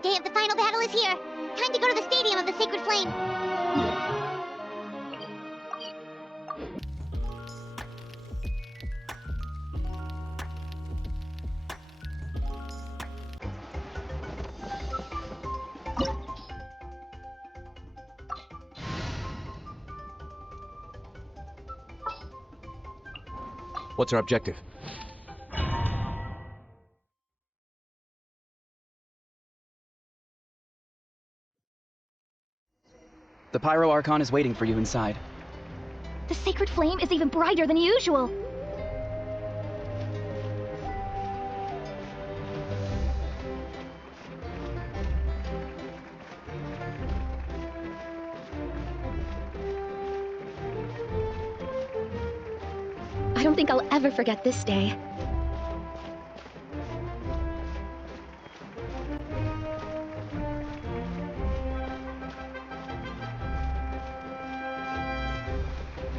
The day of the final battle is here. Time to go to the Stadium of the Sacred Flame. What's our objective? The Pyro Archon is waiting for you inside. The Sacred Flame is even brighter than usual. I don't think I'll ever forget this day.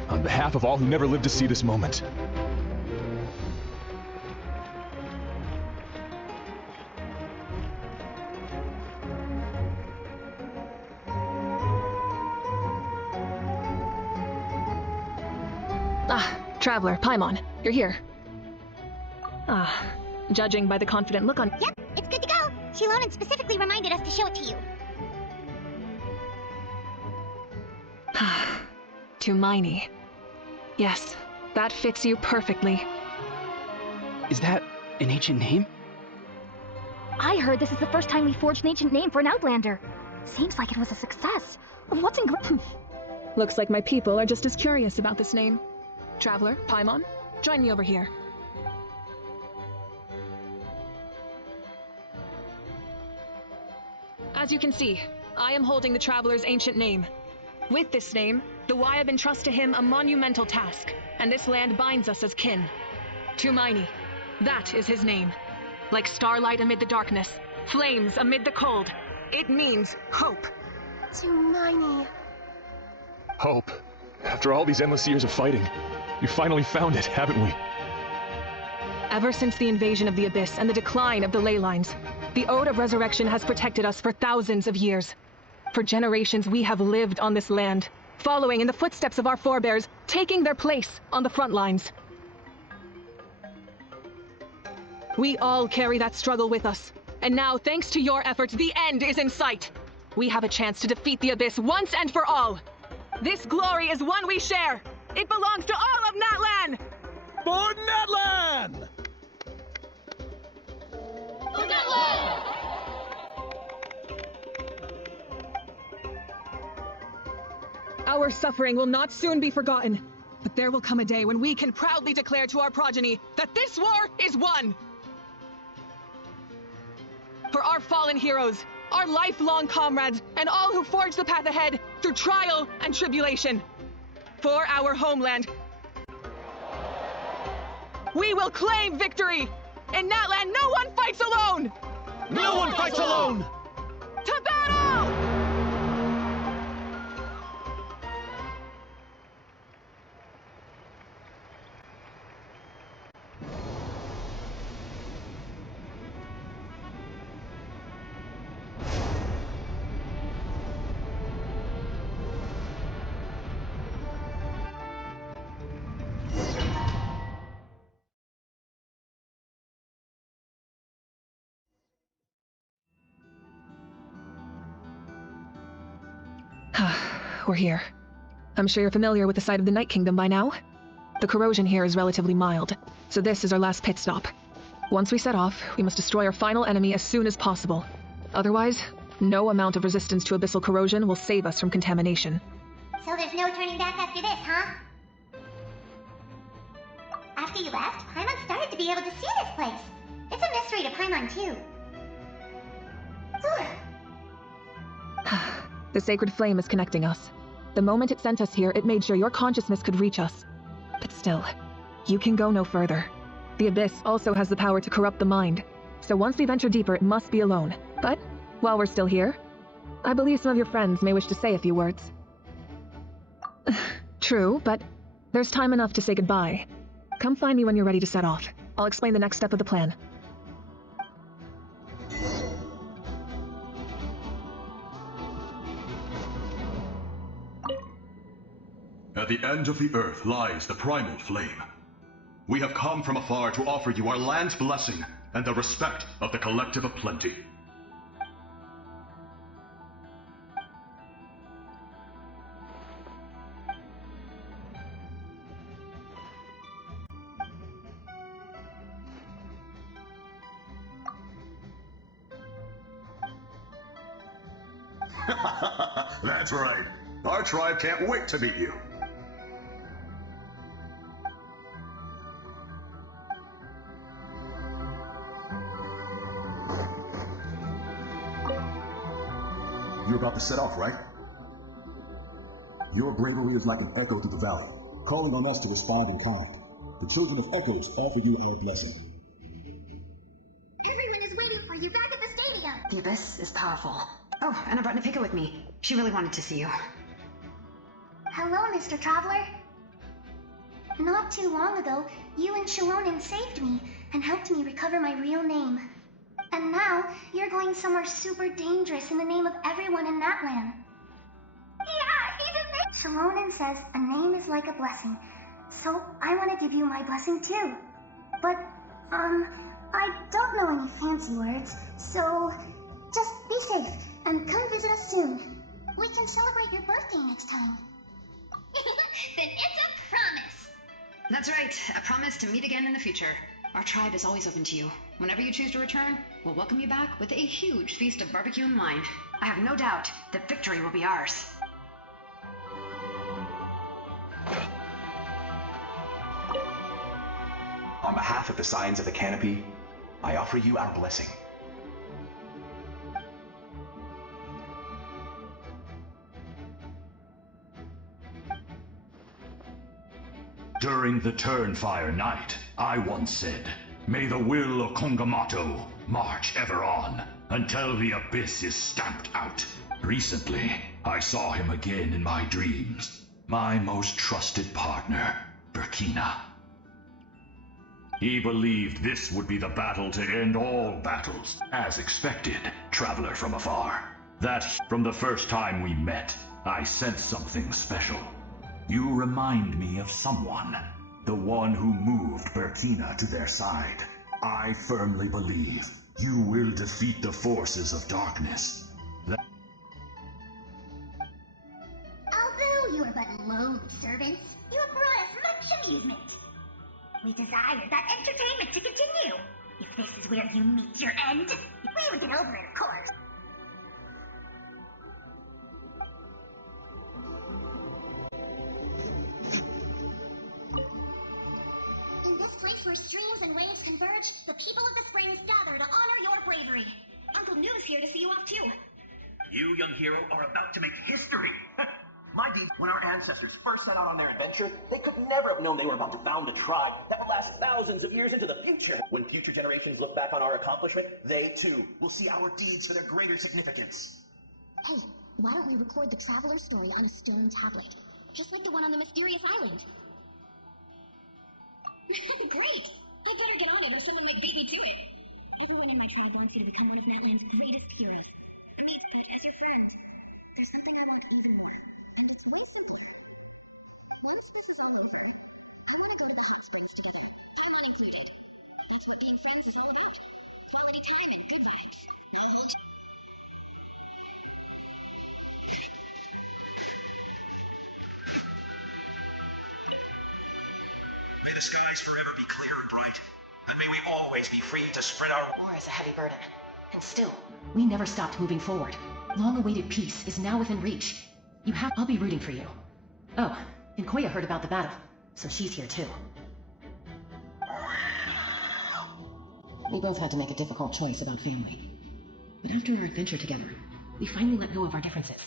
On behalf of all who never lived to see this moment. Traveler, Paimon, you're here. Judging by the confident look on— Yep, it's good to go. Shilonen specifically reminded us to show it to you. Tumaini. Yes, that fits you perfectly. Is that an ancient name? I heard this is the first time we forged an ancient name for an Outlander. Seems like it was a success. What's in Looks like my people are just as curious about this name. Traveler, Paimon, join me over here. As you can see, I am holding the Traveler's ancient name. With this name, the Wyab entrust to him a monumental task, and this land binds us as kin. Tumaini, that is his name. Like starlight amid the darkness, flames amid the cold, it means hope. Tumaini. Hope. After all these endless years of fighting, you finally found it, haven't we? Ever since the invasion of the Abyss and the decline of the ley lines, the Ode of Resurrection has protected us for thousands of years. For generations we have lived on this land, following in the footsteps of our forebears, taking their place on the front lines. We all carry that struggle with us, and now, thanks to your efforts, the end is in sight. We have a chance to defeat the Abyss once and for all. This glory is one we share. It belongs to all of Natlan! For Natlan! For Natlan! Our suffering will not soon be forgotten, but there will come a day when we can proudly declare to our progeny that this war is won! For our fallen heroes, our lifelong comrades, and all who forge the path ahead through trial and tribulation. For our homeland, we will claim victory! In Natlan, no one fights alone! No one fights alone! To battle! We're here. I'm sure you're familiar with the site of the Night Kingdom by now. The corrosion here is relatively mild, so this is our last pit stop. Once we set off, we must destroy our final enemy as soon as possible. Otherwise, no amount of resistance to abyssal corrosion will save us from contamination. So there's no turning back after this, huh? After you left, Paimon started to be able to see this place. It's a mystery to Paimon, too. The sacred flame is connecting us. The moment it sent us here, it made sure your consciousness could reach us. But still, you can go no further. The Abyss also has the power to corrupt the mind, so once we venture deeper, it must be alone. But, while we're still here, I believe some of your friends may wish to say a few words. True, but there's time enough to say goodbye. Come find me when you're ready to set off. I'll explain the next step of the plan. At the end of the earth lies the primal flame. We have come from afar to offer you our land's blessing and the respect of the collective of plenty. That's right. Our tribe can't wait to meet you. You're about to set off, right? Your bravery is like an echo through the valley, calling on us to respond in kind. The children of Echoes offer you our blessing. Everyone is waiting for you back at the stadium. The Abyss is powerful. Oh, and I brought Mavuika with me. She really wanted to see you. Hello, Mr. Traveler. Not too long ago, you and Shallonen saved me and helped me recover my real name. And now, you're going somewhere super dangerous in the name of everyone in Natlan. Yeah, he's amazing! Shallonen says a name is like a blessing, so I want to give you my blessing too. But, I don't know any fancy words, so just be safe and come visit us soon. We can celebrate your birthday next time. Then it's a promise! That's right, a promise to meet again in the future. Our tribe is always open to you. Whenever you choose to return, we'll welcome you back with a huge feast of barbecue and wine. I have no doubt that victory will be ours. On behalf of the Scions of the Canopy, I offer you our blessing. During the Turnfire Night, I once said, "May the will of Kongamato march ever on, until the Abyss is stamped out." Recently, I saw him again in my dreams. My most trusted partner, Burkina. He believed this would be the battle to end all battles. As expected, traveler from afar. That from the first time we met, I sensed something special. You remind me of someone. The one who moved Burkina to their side. I firmly believe you will defeat the forces of darkness. Although you are but lone servants, you have brought us much amusement. We desire that entertainment to continue. If this is where you meet your end, we would get over it, of course. In this place where streams and waves converge, the people of the springs gather to honor your bravery. Uncle Noo's here to see you off too. You, young hero, are about to make history. My deeds, when our ancestors first set out on their adventure, they could never have known they were about to found a tribe that would last thousands of years into the future. When future generations look back on our accomplishment, they too will see our deeds for their greater significance. Hey, why don't we record the traveler's story on a stone tablet? Just like the one on the mysterious island. Great! I better get on it or someone might beat me to it. Everyone in my tribe wants you to become one of Natlan's greatest heroes. Meet me as your friend. There's something I want even more, and it's way simpler. Once this is all over, I want to go to the hot springs together, Paimon included. That's what being friends is all about. Quality time and good vibes. No hold. May the skies forever be clear and bright, and may we always be free to spread our... War is a heavy burden. And still, we never stopped moving forward. Long-awaited peace is now within reach. I'll be rooting for you. Oh, and Koya heard about the battle, so she's here too. We both had to make a difficult choice about family. But after our adventure together, we finally let go of our differences.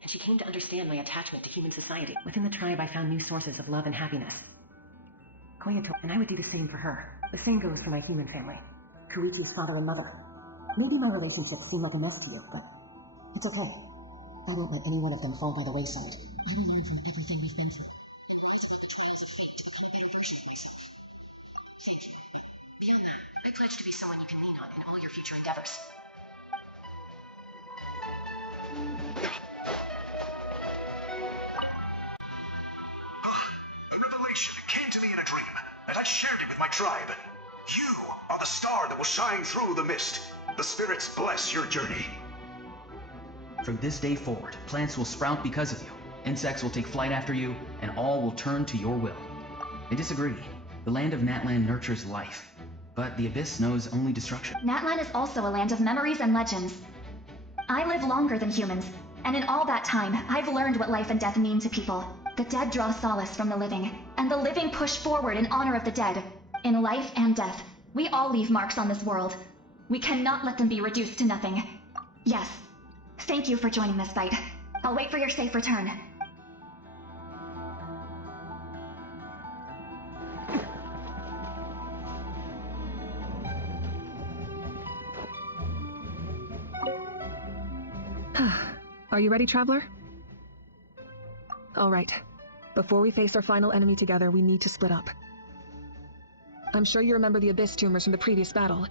And she came to understand my attachment to human society. Within the tribe, I found new sources of love and happiness. Koya told, and I would do the same for her. The same goes for my human family. Koichi's father and mother. Maybe my relationships seem like a mess to you, but it's okay. I won't let any one of them fall by the wayside. I will learn from everything we've been through, and rise above the trials of fate to become a better version of myself. Thank you. Beyond that, I pledge to be someone you can lean on in all your future endeavors. shared it with my tribe. You are the star that will shine through the mist. The spirits bless your journey. From this day forward, plants will sprout because of you, insects will take flight after you, and all will turn to your will. I disagree. The land of Natlan nurtures life, but the Abyss knows only destruction. Natlan is also a land of memories and legends. I live longer than humans, and in all that time, I've learned what life and death mean to people. The dead draw solace from the living, and the living push forward in honor of the dead. In life and death, we all leave marks on this world. We cannot let them be reduced to nothing. Yes. Thank you for joining this fight. I'll wait for your safe return. Are you ready, Traveler? All right. Before we face our final enemy together, we need to split up. I'm sure you remember the Abyss tumors from the previous battle.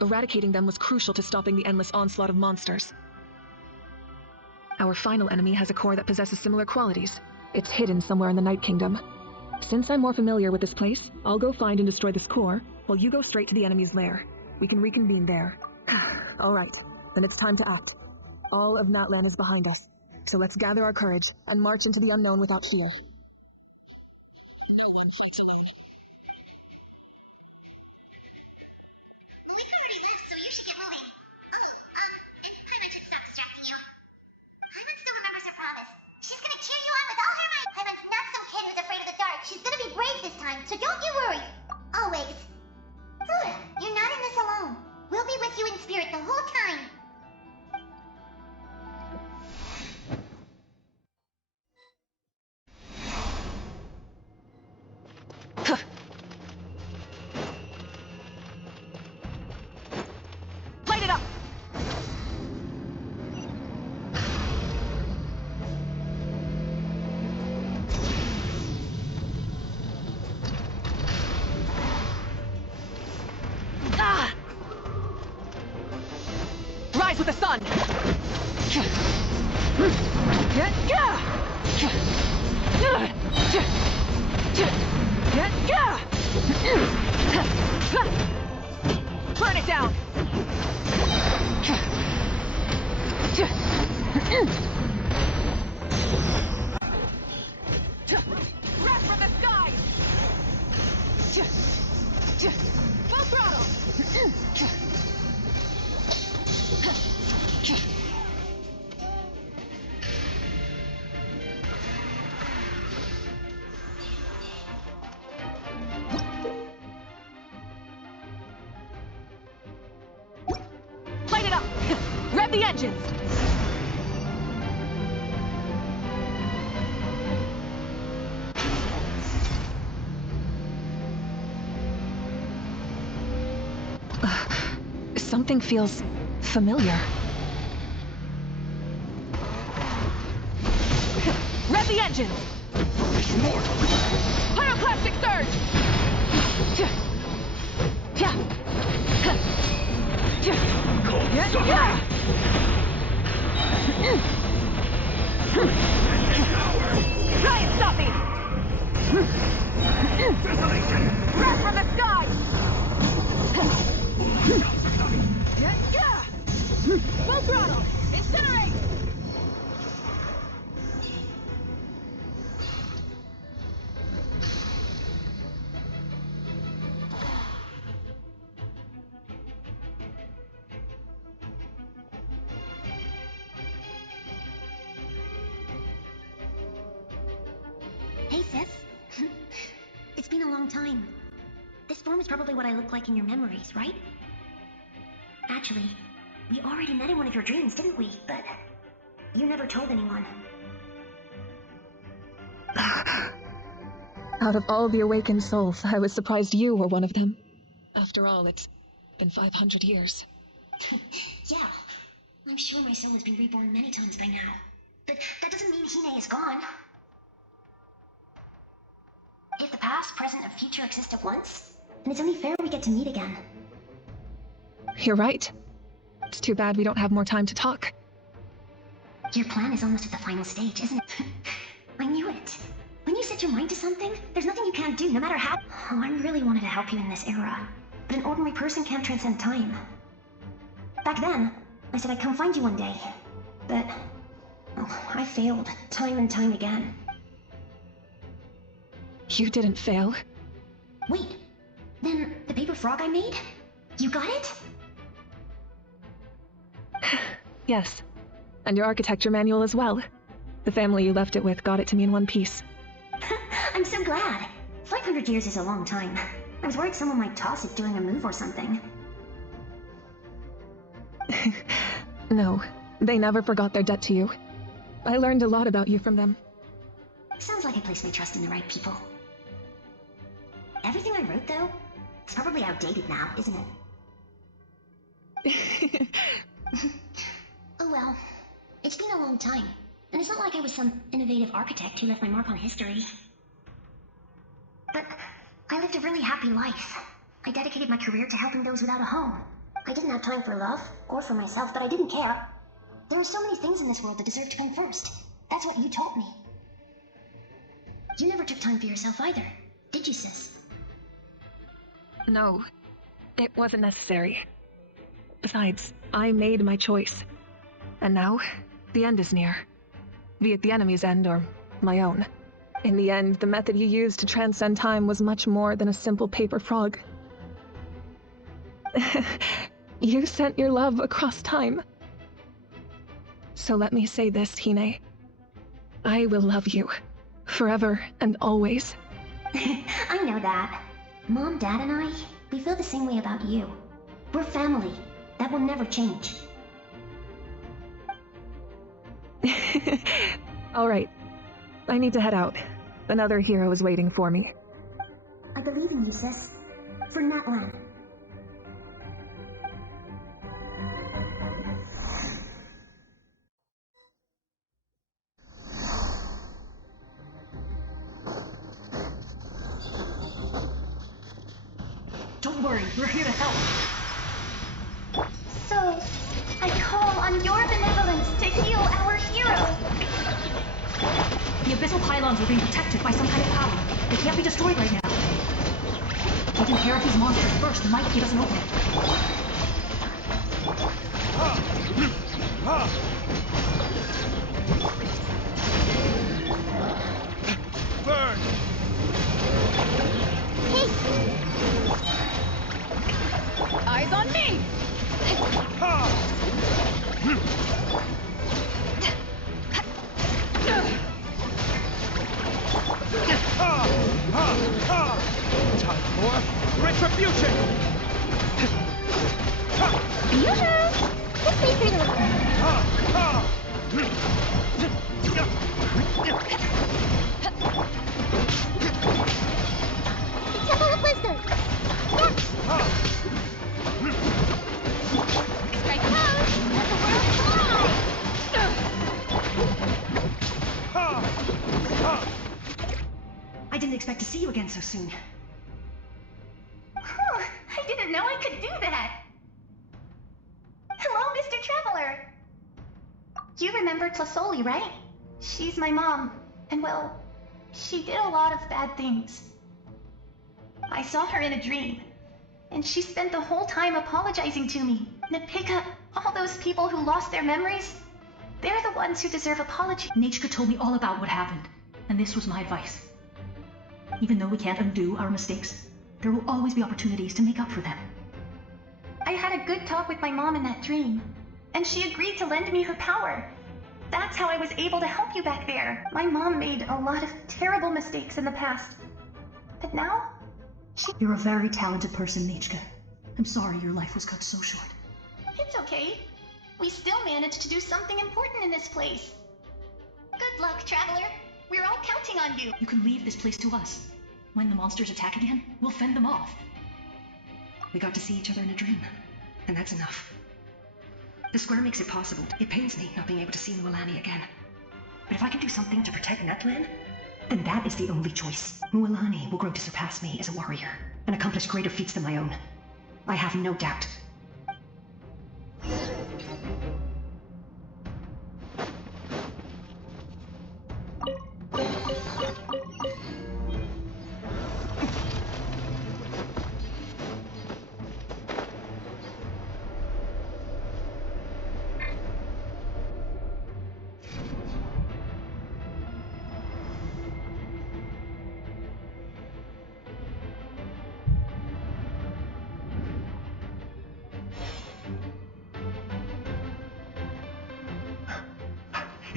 Eradicating them was crucial to stopping the endless onslaught of monsters. Our final enemy has a core that possesses similar qualities. It's hidden somewhere in the Night Kingdom. Since I'm more familiar with this place, I'll go find and destroy this core, while you go straight to the enemy's lair. We can reconvene there. All right, then it's time to act. All of Natlan is behind us, so let's gather our courage and march into the unknown without fear. No one fights alone. Mavuika already left, so you should get moving. Oh, and Paimon should stop distracting you. Paimon still remembers her promise. She's gonna cheer you on with all her might. Paimon's not some kid who's afraid of the dark. She's gonna be brave this time, so don't you worry. Always. You're not in this alone. We'll be with you in spirit the whole time. Light it up! Ah! Rise with the sun! Burn it down! Breath from the sky! Full throttle! Light it up! Rev the engines! Something feels familiar. Rev the engines! Pyroclastic surge! Try and stop me! Breath from the sky! Full throttle! Incinerate! Hey, sis. It's been a long time. This form is probably what I look like in your memories, right? Actually, we already met in one of your dreams, didn't we? But you never told anyone. Out of all the awakened souls, I was surprised you were one of them. After all, it's been 500 years. Yeah, I'm sure my soul has been reborn many times by now. But that doesn't mean Hine is gone. If the past, present, and future exist at once, then it's only fair we get to meet again. You're right. It's too bad we don't have more time to talk. Your plan is almost at the final stage, isn't it? I knew it. When you set your mind to something, there's nothing you can't do, no matter how— Oh, I really wanted to help you in this era, but an ordinary person can't transcend time. Back then, I said I'd come find you one day, but— oh, I failed, time and time again. You didn't fail. Wait, then the paper frog I made? You got it? Yes. And your architecture manual as well. The family you left it with got it to me in one piece. I'm so glad. 500 years is a long time. I was worried someone might toss it during a move or something. No, they never forgot their debt to you. I learned a lot about you from them. Sounds like I placed my trust in the right people. Everything I wrote, though, it's probably outdated now, isn't it? Oh well. It's been a long time, and it's not like I was some innovative architect who left my mark on history. But I lived a really happy life. I dedicated my career to helping those without a home. I didn't have time for love, or for myself, but I didn't care. There were so many things in this world that deserved to come first. That's what you taught me. You never took time for yourself either, did you, sis? No, it wasn't necessary. Besides, I made my choice. And now, the end is near. Be it the enemy's end or my own. In the end, the method you used to transcend time was much more than a simple paper frog. You sent your love across time. So let me say this, Hine. I will love you. Forever and always. I know that. Mom, Dad, and I, we feel the same way about you. We're family. That will never change. All right. I need to head out. Another hero is waiting for me. I believe in you, sis. For Natlan. Don't worry, we're here to help. So, I call on your benevolence to heal our hero. The abyssal pylons are being protected by some kind of power. They can't be destroyed right now. Taking care of these monsters first might give us an opening. Burn! Eyes on me! Time for retribution! Yoo-hoo! Kiss me through the river. Temple of Wisdom! Yes! Strike a pose! Let the world collide! I didn't expect to see you again so soon. I didn't know I could do that. Hello, Mr. Traveler. You remember Tlasoli, right? She's my mom, and well, she did a lot of bad things. I saw her in a dream, and she spent the whole time apologizing to me. Napika, all those people who lost their memories, they're the ones who deserve apology. Nachka told me all about what happened, and this was my advice. Even though we can't undo our mistakes, there will always be opportunities to make up for them. I had a good talk with my mom in that dream, and she agreed to lend me her power. That's how I was able to help you back there. My mom made a lot of terrible mistakes in the past, but now, You're a very talented person, Nachka. I'm sorry your life was cut so short. It's okay. We still managed to do something important in this place. Good luck, Traveler. We're all counting on you. You can leave this place to us. When the monsters attack again, we'll fend them off. We got to see each other in a dream, and that's enough. The square makes it possible. It pains me not being able to see Mualani again. But if I can do something to protect Natlan, then that is the only choice. Mualani will grow to surpass me as a warrior, and accomplish greater feats than my own. I have no doubt.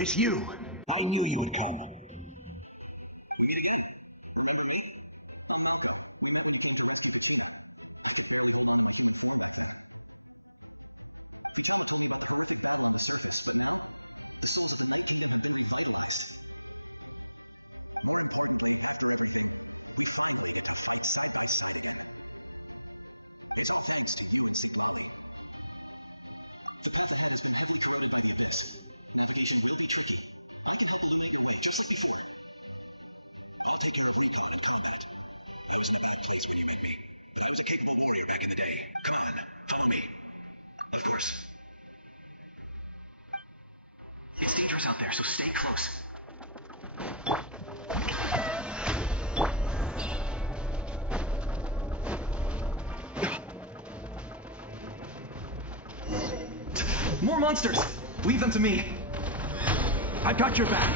it's you. I knew you would come. More monsters! Leave them to me. I got your back.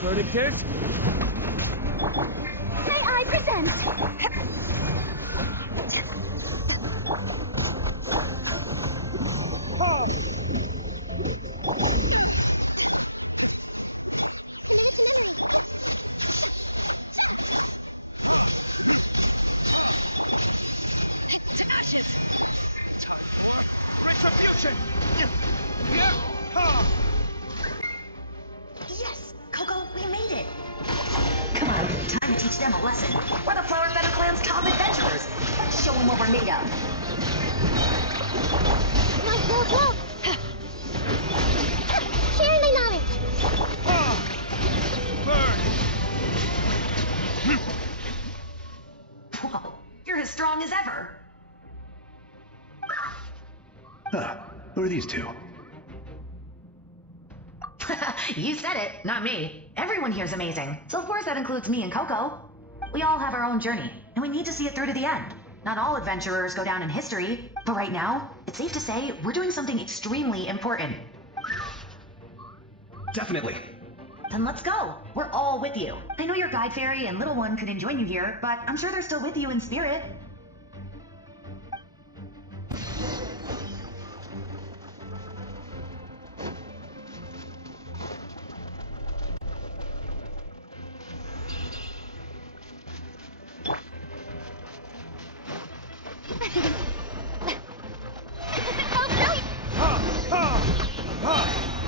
Verticus? I present. Retribution! Yes! Coco, we made it! Come on, time to teach them a lesson. We're the Flower Feather Clan's top adventurers. Let's show them what we're made of. Share my knowledge. Burn! Whoa, you're as strong as ever. Huh. Who are these two? You said it, not me. Everyone here's amazing, so of course that includes me and Coco. We all have our own journey, and we need to see it through to the end. Not all adventurers go down in history, but right now, it's safe to say we're doing something extremely important. Definitely. Then let's go. We're all with you. I know your guide fairy and little one couldn't join you here, but I'm sure they're still with you in spirit.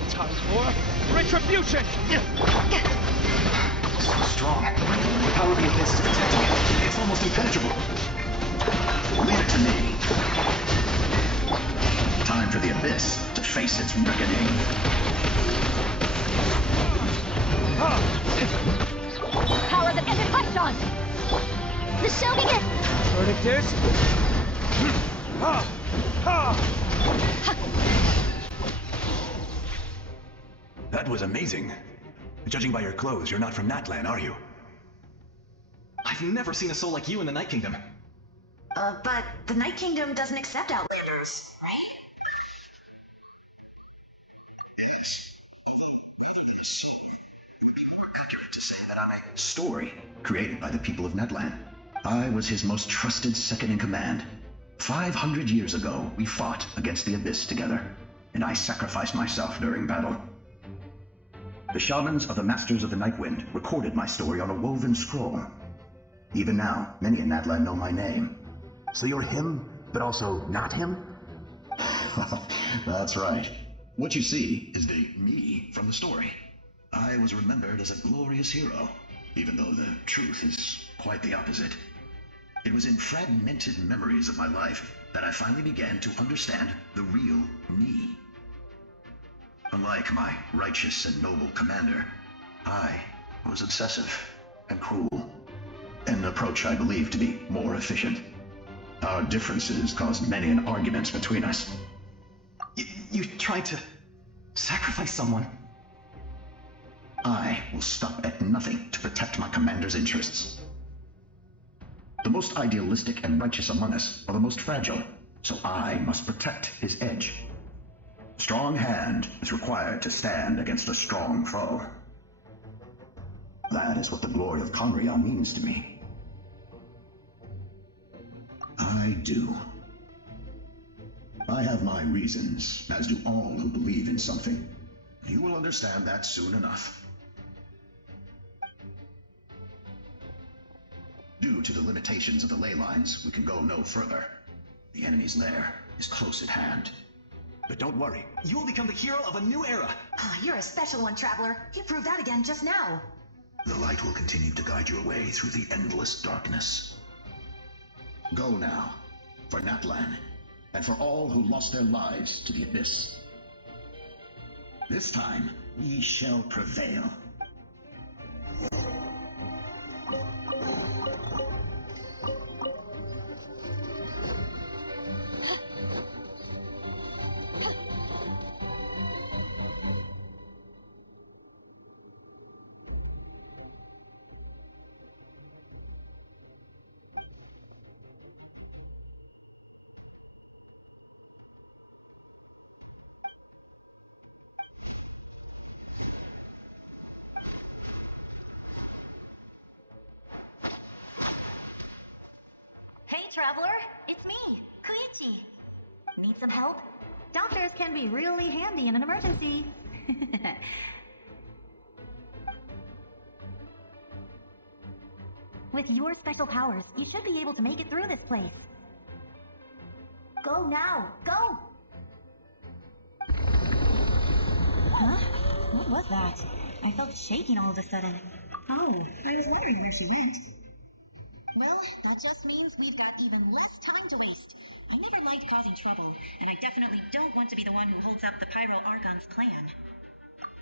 Time for retribution! So strong. The power of the abyss is protecting it. It's almost impenetrable. Leave it to me. Time for the abyss to face its reckoning. Power that isn't touched on! The show begins! Verdict is... That was amazing. Judging by your clothes, you're not from Natlan, are you? I've never seen a soul like you in the Night Kingdom. But the Night Kingdom doesn't accept outlanders. Accurate to say that I'm a story created by the people of Natlan. I was his most trusted second-in-command. 500 years ago, we fought against the Abyss together, and I sacrificed myself during battle. The shamans of the Masters of the Nightwind recorded my story on a woven scroll. Even now, many in Natlan know my name. So you're him, but also not him? That's right. What you see is the me from the story. I was remembered as a glorious hero, even though the truth is quite the opposite. It was in fragmented memories of my life that I finally began to understand the real me. Unlike my righteous and noble commander, I was obsessive and cruel, an approach I believed to be more efficient. Our differences caused many an arguments between us. You tried to sacrifice someone. I will stop at nothing to protect my commander's interests. The most idealistic and righteous among us are the most fragile, so I must protect his edge. Strong hand is required to stand against a strong foe. That is what the glory of Conria means to me. I do. I have my reasons, as do all who believe in something. You will understand that soon enough. Due to the limitations of the ley lines, we can go no further. The enemy's lair is close at hand. But don't worry, you will become the hero of a new era. You're a special one, Traveler. You proved that again just now. The light will continue to guide your way through the endless darkness. Go now, for Natlan, and for all who lost their lives to the Abyss. This time, ye shall prevail. Hey, Traveler! It's me, Koichi. Need some help? Doctors can be really handy in an emergency. With your special powers, you should be able to make it through this place. Go now! Go! Huh? What was that? I felt shaking all of a sudden. Oh, I was wondering where she went. Well, that just means we've got even less time to waste. I never liked causing trouble, and I definitely don't want to be the one who holds up the Pyro Archon's plan.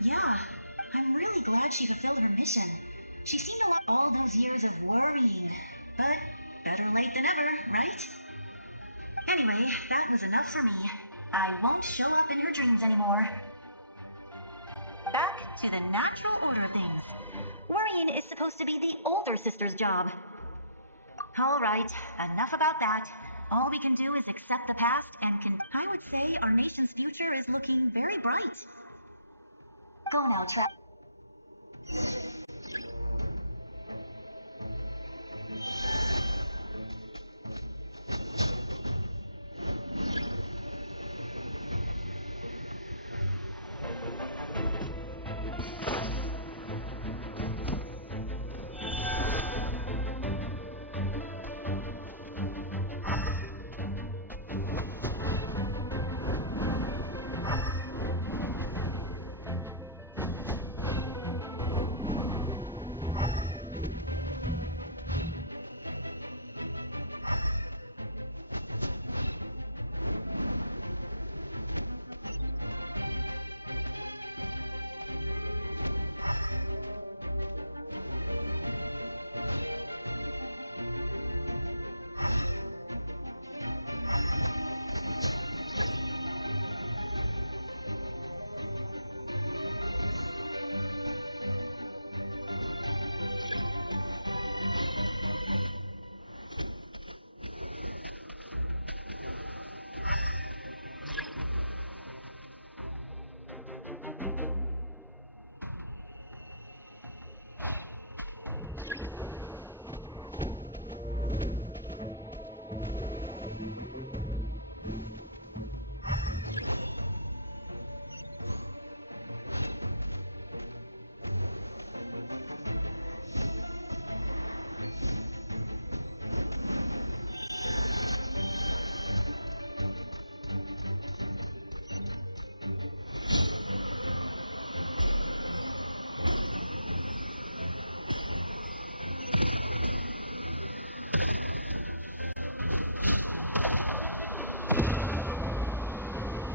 Yeah, I'm really glad she fulfilled her mission. She seemed to want all those years of worrying, but better late than ever, right? Anyway, that was enough for me. I won't show up in her dreams anymore. Back to the natural order of things. Worrying is supposed to be the older sister's job. Alright, enough about that. All we can do is accept the past and I would say our nation's future is looking very bright. Go now, Trap.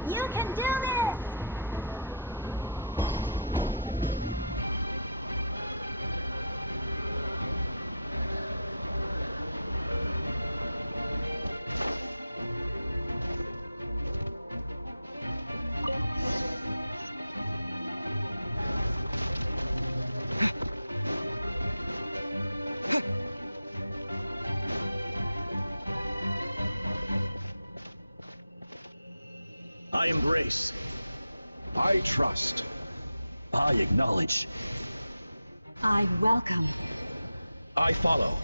You can do this! I embrace. I trust. I acknowledge. I welcome. I follow.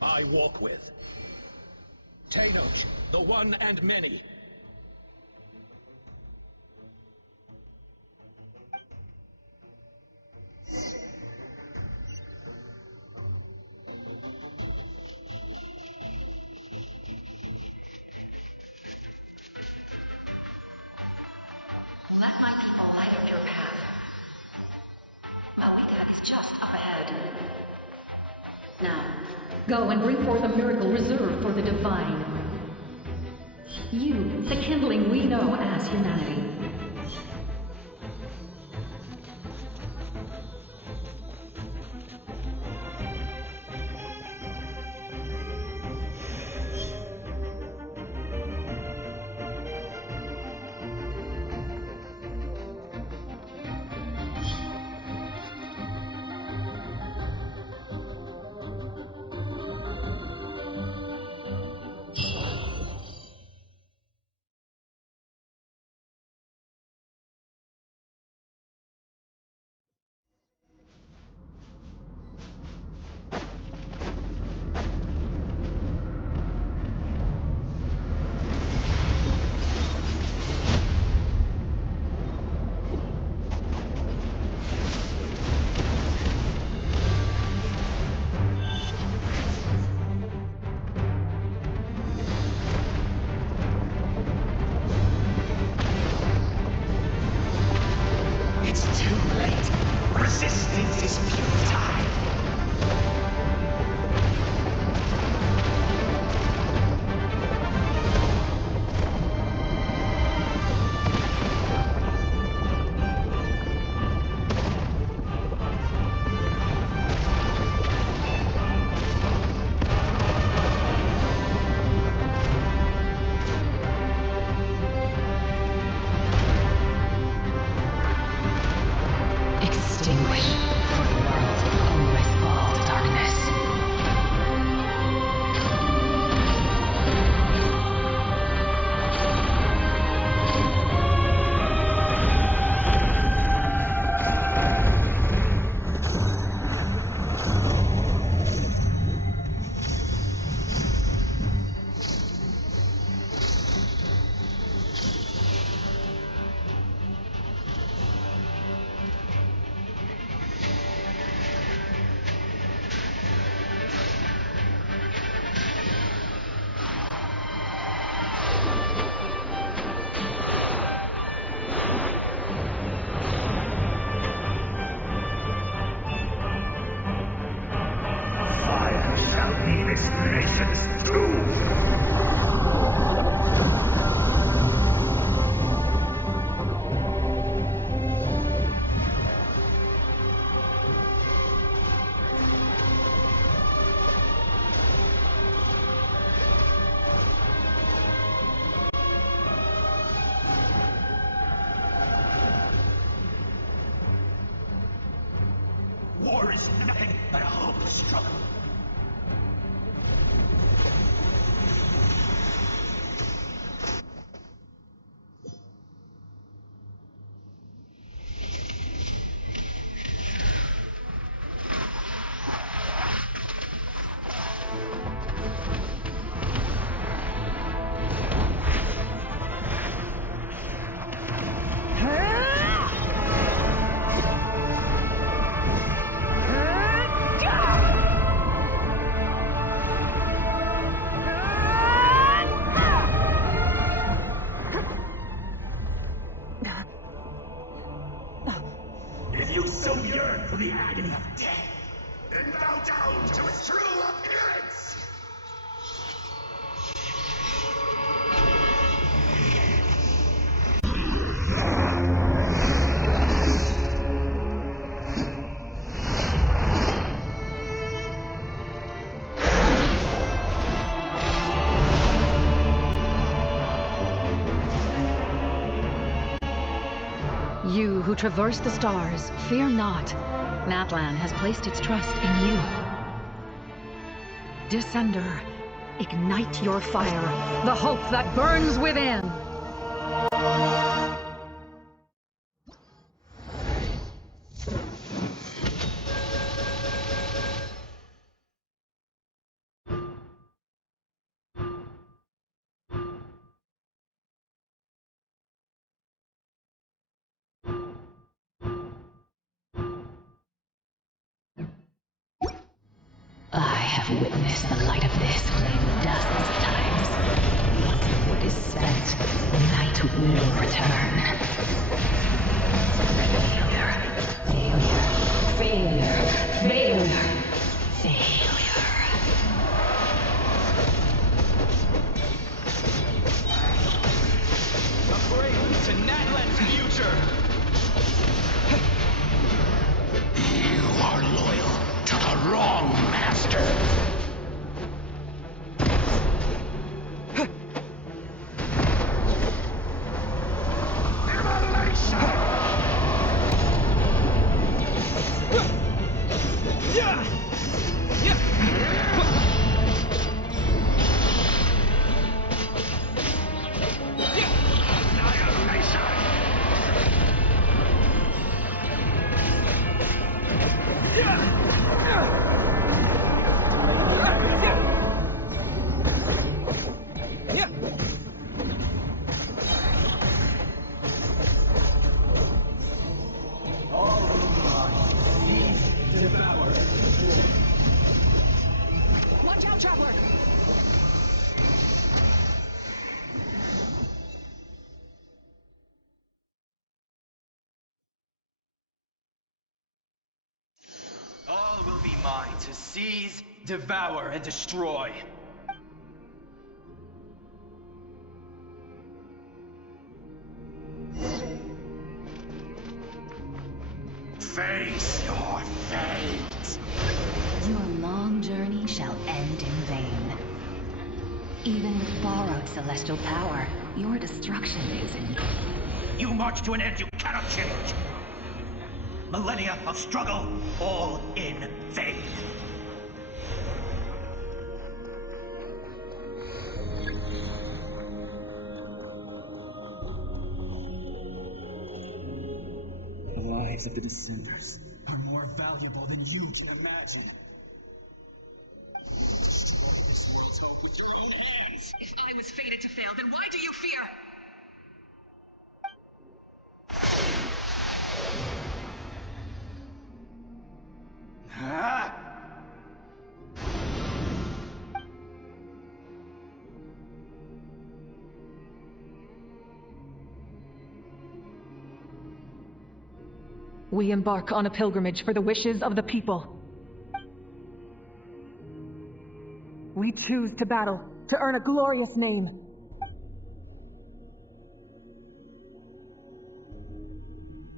I walk with. Teyvat, the one and many. just up ahead. Now, go and bring forth a miracle reserved for the divine. You, the kindling we know as humanity. War is nothing but a hopeless struggle. If you so yearn for the agony of death, then bow down to its true appearance! You who traverse the stars, fear not. Natlan has placed its trust in you. Descender, ignite your fire, the hope that burns within! I have witnessed the light of this flame dozens of times. Once the wood is spent, the night will return. Failure, failure, failure. to seize, devour, and destroy. Face your fate! Your long journey shall end in vain. Even with borrowed celestial power, your destruction is in... You march to an end you cannot change. Millennia of struggle, all in vain. The lives of the descendants are more valuable than you can imagine. This world's hope with your own hands. If I was fated to fail, then why do you fear? We embark on a pilgrimage for the wishes of the people. We choose to battle, to earn a glorious name.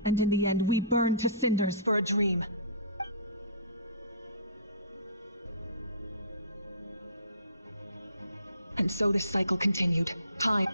And in the end, we burn to cinders for a dream. And so this cycle continued. Time.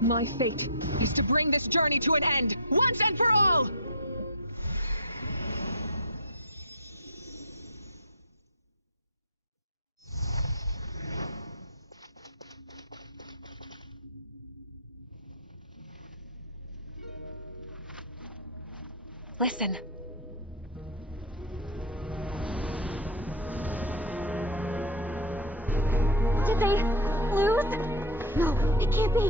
My fate is to bring this journey to an end, once and for all! Listen. Did they lose? No, it can't be.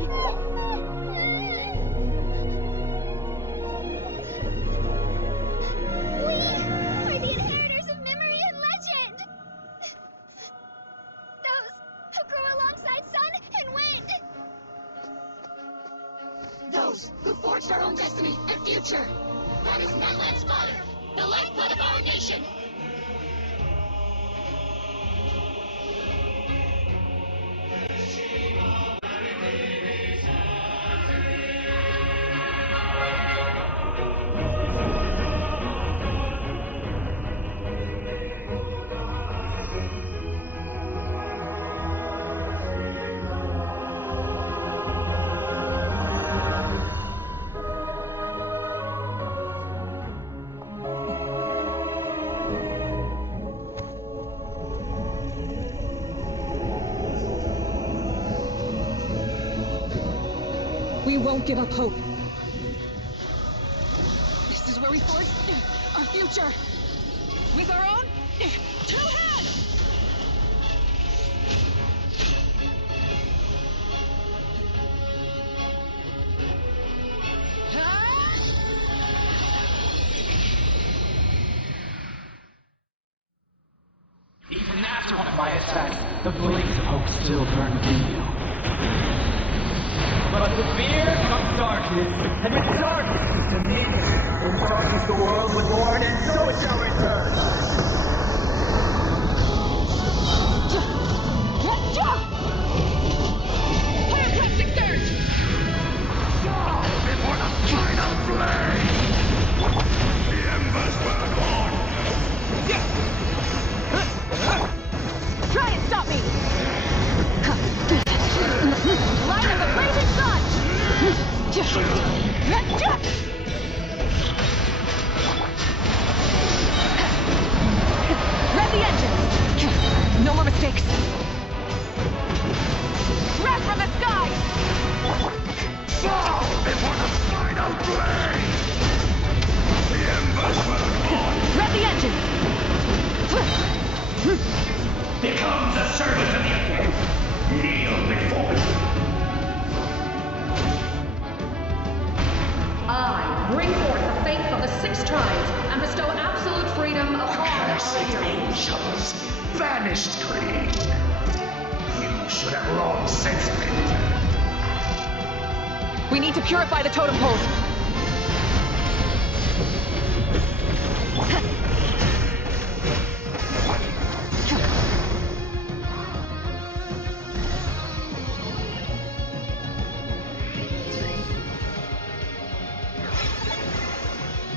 We are the inheritors of memory and legend! Those who grew alongside sun and wind! Those who forged our own destiny and future! That is Natlan's fire, the lifeblood of our nation! We won't give up hope. This is where we forge our future. With our own two hands! Even after one of my attacks, the blaze of hope still burned within you. But with fear comes darkness, and with darkness comes dominion. In darkness the world was born, and so it shall return. Pyroclastic surge! Before the final flame! The embers burn on! Try and stop me! Light of the blazing sun! Rev the engine! No more mistakes! Wrath from the sky! Fall before the final flame! The embers burn on! Rev the engine! becomes a servant of the Abyss. Kneel before me. I bring forth the faith of the 6 tribes and bestow absolute freedom upon Cursed angels, vanished creed. You should have long since been dead. We need to purify the totem poles.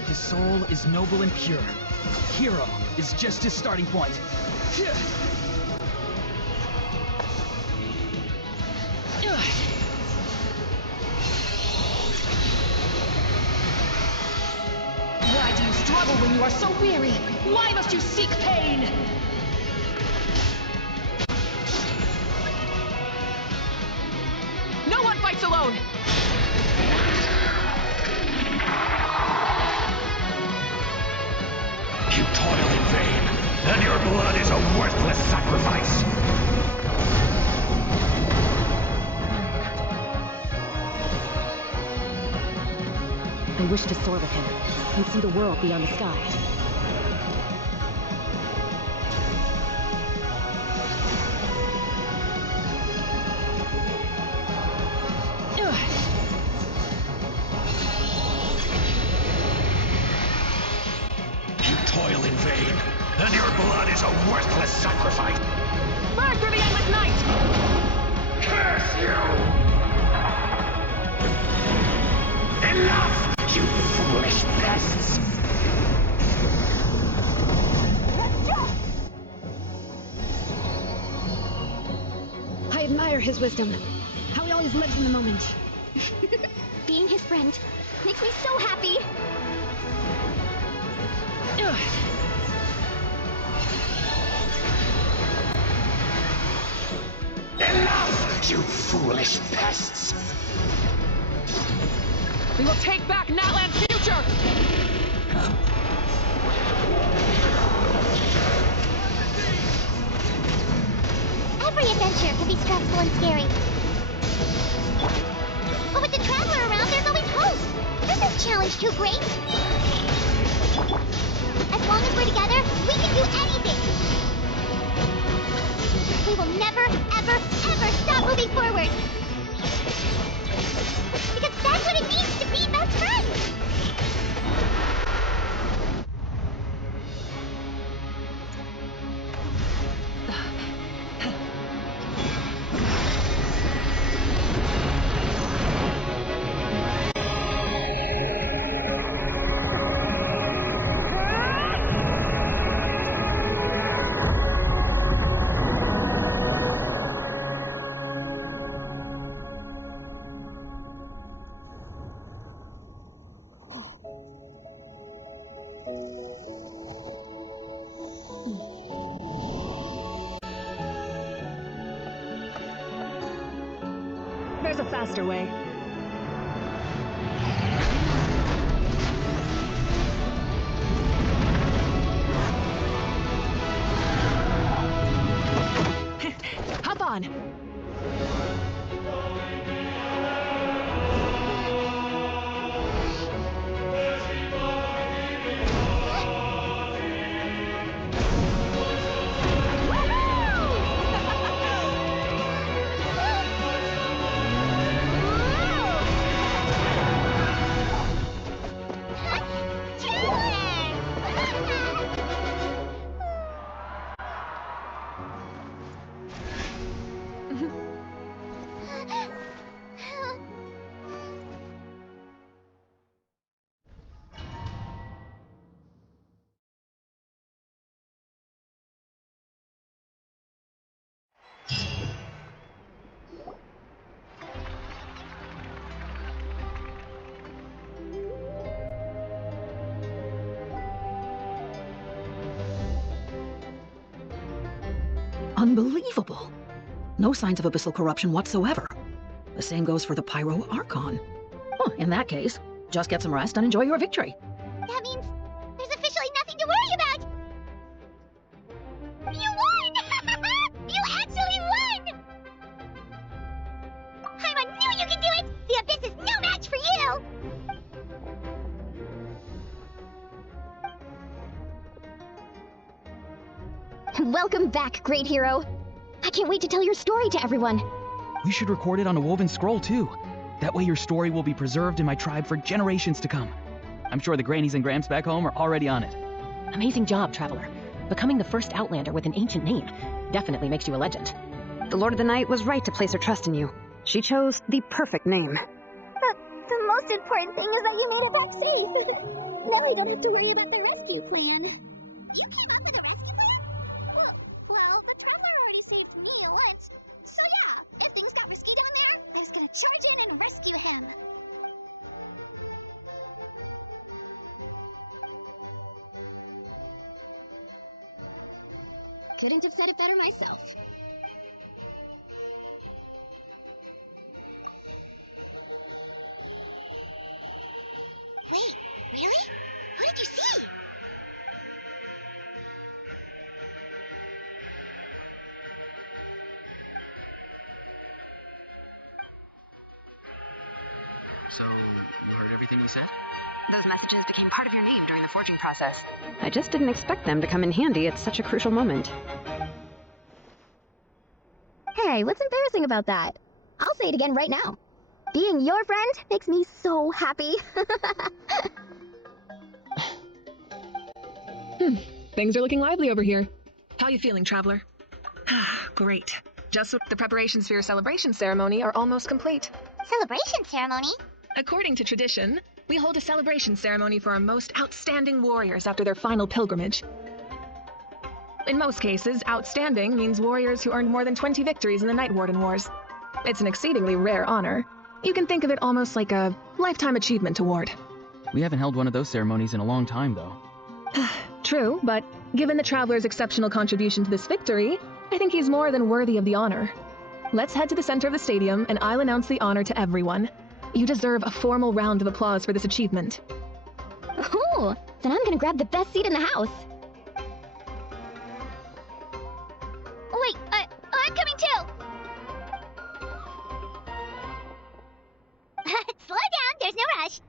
His soul is noble and pure. Hero is just his starting point. Why do you struggle when you are so weary? Why must you seek pain? No one fights alone! You toil in vain, and your blood is a worthless sacrifice. I wish to soar with him and see the world beyond the sky. You toil in vain, and your blood is a worthless sacrifice. Burn through the endless night! Curse you! Enough, you foolish pests! I admire his wisdom. How he always lives in the moment. Being his friend makes me so happy. Enough, you foolish pests! We will take back Natlan's future! Every adventure can be stressful and scary. But with the Traveler around, there's always hope. Is this challenge too great? As long as we're together, we can do anything. We will never, ever, ever stop moving forward. Because that's what it means to be best friends. There's a faster way. Hop on! Unbelievable. No signs of abyssal corruption whatsoever. The same goes for the Pyro Archon. Oh, in that case, just get some rest and enjoy your victory. That means there's officially nothing to worry about. You won! You can do it! The Abyss is no match for you! Welcome back, great hero. I can't wait to tell your story to everyone. We should record it on a woven scroll, too. That way your story will be preserved in my tribe for generations to come. I'm sure the Grannies and Gramps back home are already on it. Amazing job, Traveler. Becoming the first Outlander with an ancient name definitely makes you a legend. The Lord of the Night was right to place her trust in you. She chose the perfect name. The most important thing is that you made it back safe. Now I don't have to worry about the rescue plan. You came up with a rescue plan? Well, the Traveler already saved me once. So yeah, if things got risky down there, I was gonna charge in and rescue him. Couldn't have said it better myself. Wait, really? What did you see? So, you heard everything we said? Those messages became part of your name during the forging process. I just didn't expect them to come in handy at such a crucial moment. Hey, what's embarrassing about that? I'll say it again right now. Being your friend makes me so happy. Things are looking lively over here. How you feeling, Traveler? Great. Just so the preparations for your celebration ceremony are almost complete. Celebration ceremony? According to tradition, we hold a celebration ceremony for our most outstanding warriors after their final pilgrimage. In most cases, outstanding means warriors who earned more than 20 victories in the Night Warden Wars. It's an exceedingly rare honor. You can think of it almost like a lifetime achievement award. We haven't held one of those ceremonies in a long time, though. True, but given the Traveler's exceptional contribution to this victory, I think he's more than worthy of the honor. Let's head to the center of the stadium, and I'll announce the honor to everyone. You deserve a formal round of applause for this achievement. Ooh, then I'm gonna grab the best seat in the house. Wait, I'm coming too! Slow down, there's no rush.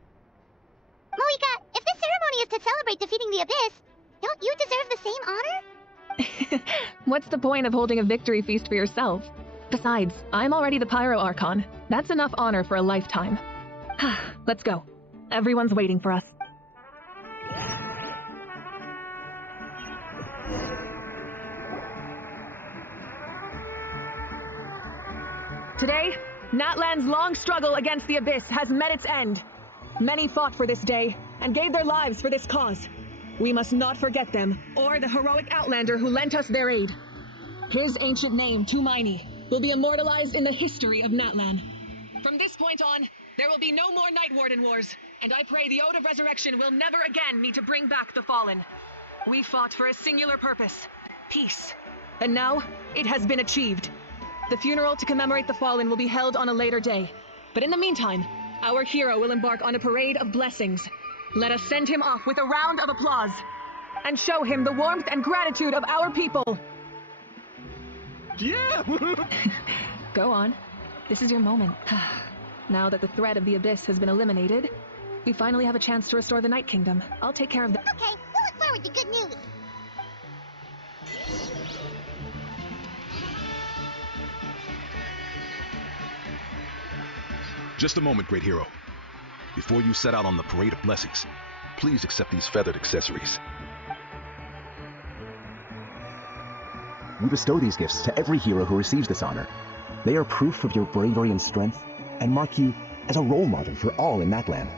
Mavuika, if this ceremony is to celebrate defeating the Abyss, don't you deserve the same honor? What's the point of holding a victory feast for yourself? Besides, I'm already the Pyro Archon. That's enough honor for a lifetime. Let's go. Everyone's waiting for us. Today, Natlan's long struggle against the Abyss has met its end. Many fought for this day and gave their lives for this cause. We must not forget them, or the heroic Outlander who lent us their aid. His ancient name, Tumaini, will be immortalized in the history of Natlan. From this point on, there will be no more Night Warden Wars, and I pray the Ode of Resurrection will never again need to bring back the fallen. We fought for a singular purpose, peace. And now, it has been achieved. The funeral to commemorate the fallen will be held on a later day. But in the meantime, our hero will embark on a parade of blessings. Let us send him off with a round of applause, and show him the warmth and gratitude of our people. Yeah! Go on. This is your moment. Now that the threat of the Abyss has been eliminated, we finally have a chance to restore the Night Kingdom. I'll take care of the— Okay, we'll look forward to good news. Just a moment, great hero. Before you set out on the parade of blessings, please accept these feathered accessories. We bestow these gifts to every hero who receives this honor. They are proof of your bravery and strength, and mark you as a role model for all in Natlan.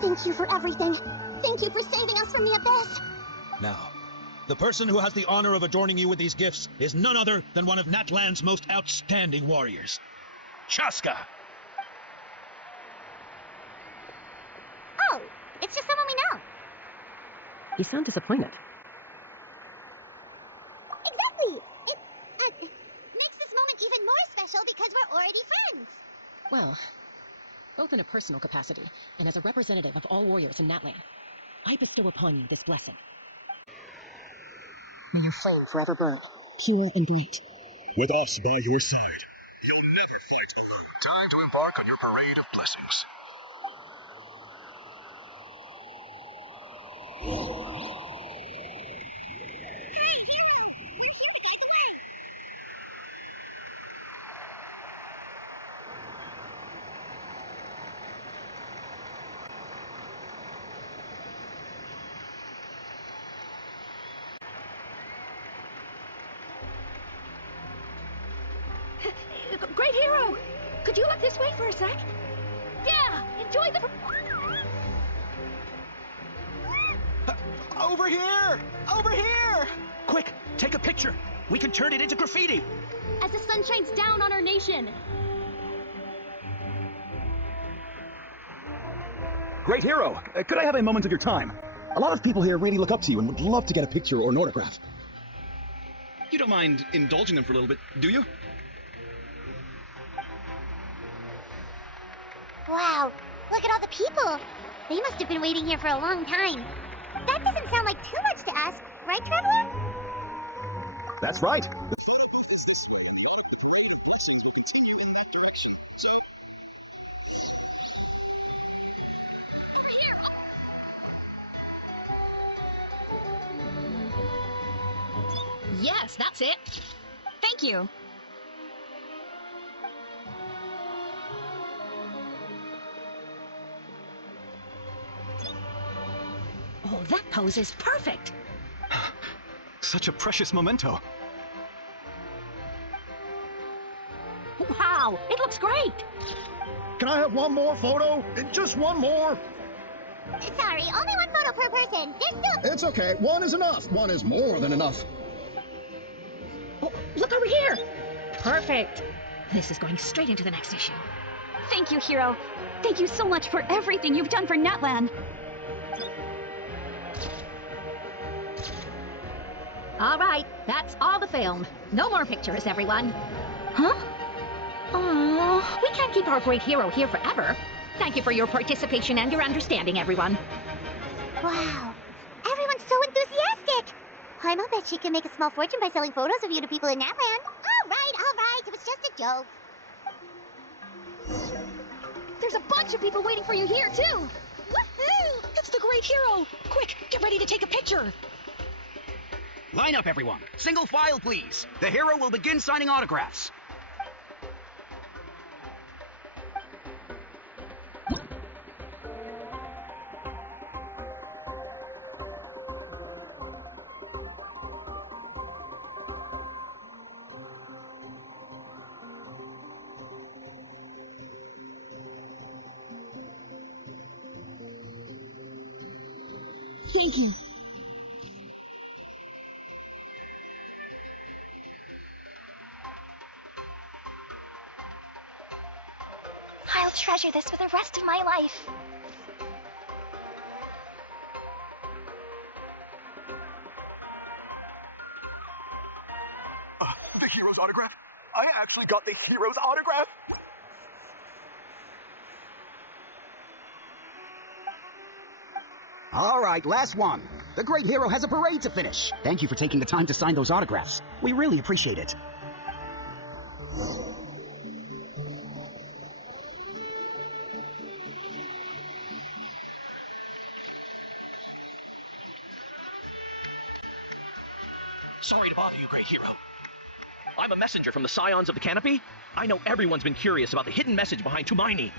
Thank you for everything. Thank you for saving us from the Abyss. Now, the person who has the honor of adorning you with these gifts is none other than one of Natlan's most outstanding warriors, Chaska. Oh, it's just someone we know. You sound disappointed. Exactly. It makes this moment even more special because we're already friends. Well, both in a personal capacity and as a representative of all warriors in Natlan, I bestow upon you this blessing. May your flame forever burn, pure and bright. With us by your side, you'll never fight Time to embark on your parade of blessings. Great hero! Could you look this way for a sec? Yeah! Enjoy the... Over here! Over here! Quick, take a picture. We can turn it into graffiti. As the sun shines down on our nation! Great hero! Could I have a moment of your time? A lot of people here really look up to you and would love to get a picture or an autograph. You don't mind indulging them for a little bit, do you? Wow, look at all the people. They must have been waiting here for a long time. That doesn't sound like too much to ask, right, Traveler? That's right. Yes, that's it. Thank you. Oh, that pose is perfect. Such a precious memento. Wow, it looks great. Can I have one more photo? Just one more. Sorry, only one photo per person. There's still... It's okay. One is enough. One is more than enough. Oh, look over here. Perfect. This is going straight into the next issue. Thank you, Hero. Thank you so much for everything you've done for Natlan. All right, that's all the film. No more pictures, everyone. Huh? Aww, we can't keep our great hero here forever. Thank you for your participation and your understanding, everyone. Wow, everyone's so enthusiastic. I'll bet she can make a small fortune by selling photos of you to people in Natlan. All right, it was just a joke. There's a bunch of people waiting for you here, too. Woohoo! It's the great hero. Quick, get ready to take a picture. Line up, everyone. Single file, please. The hero will begin signing autographs. Thank you. I'll treasure this for the rest of my life. The hero's autograph? I actually got the hero's autograph! All right, last one. The great hero has a parade to finish. Thank you for taking the time to sign those autographs. We really appreciate it. Sorry to bother you, great hero. I'm a messenger from the Scions of the Canopy. I know everyone's been curious about the hidden message behind Tumaini.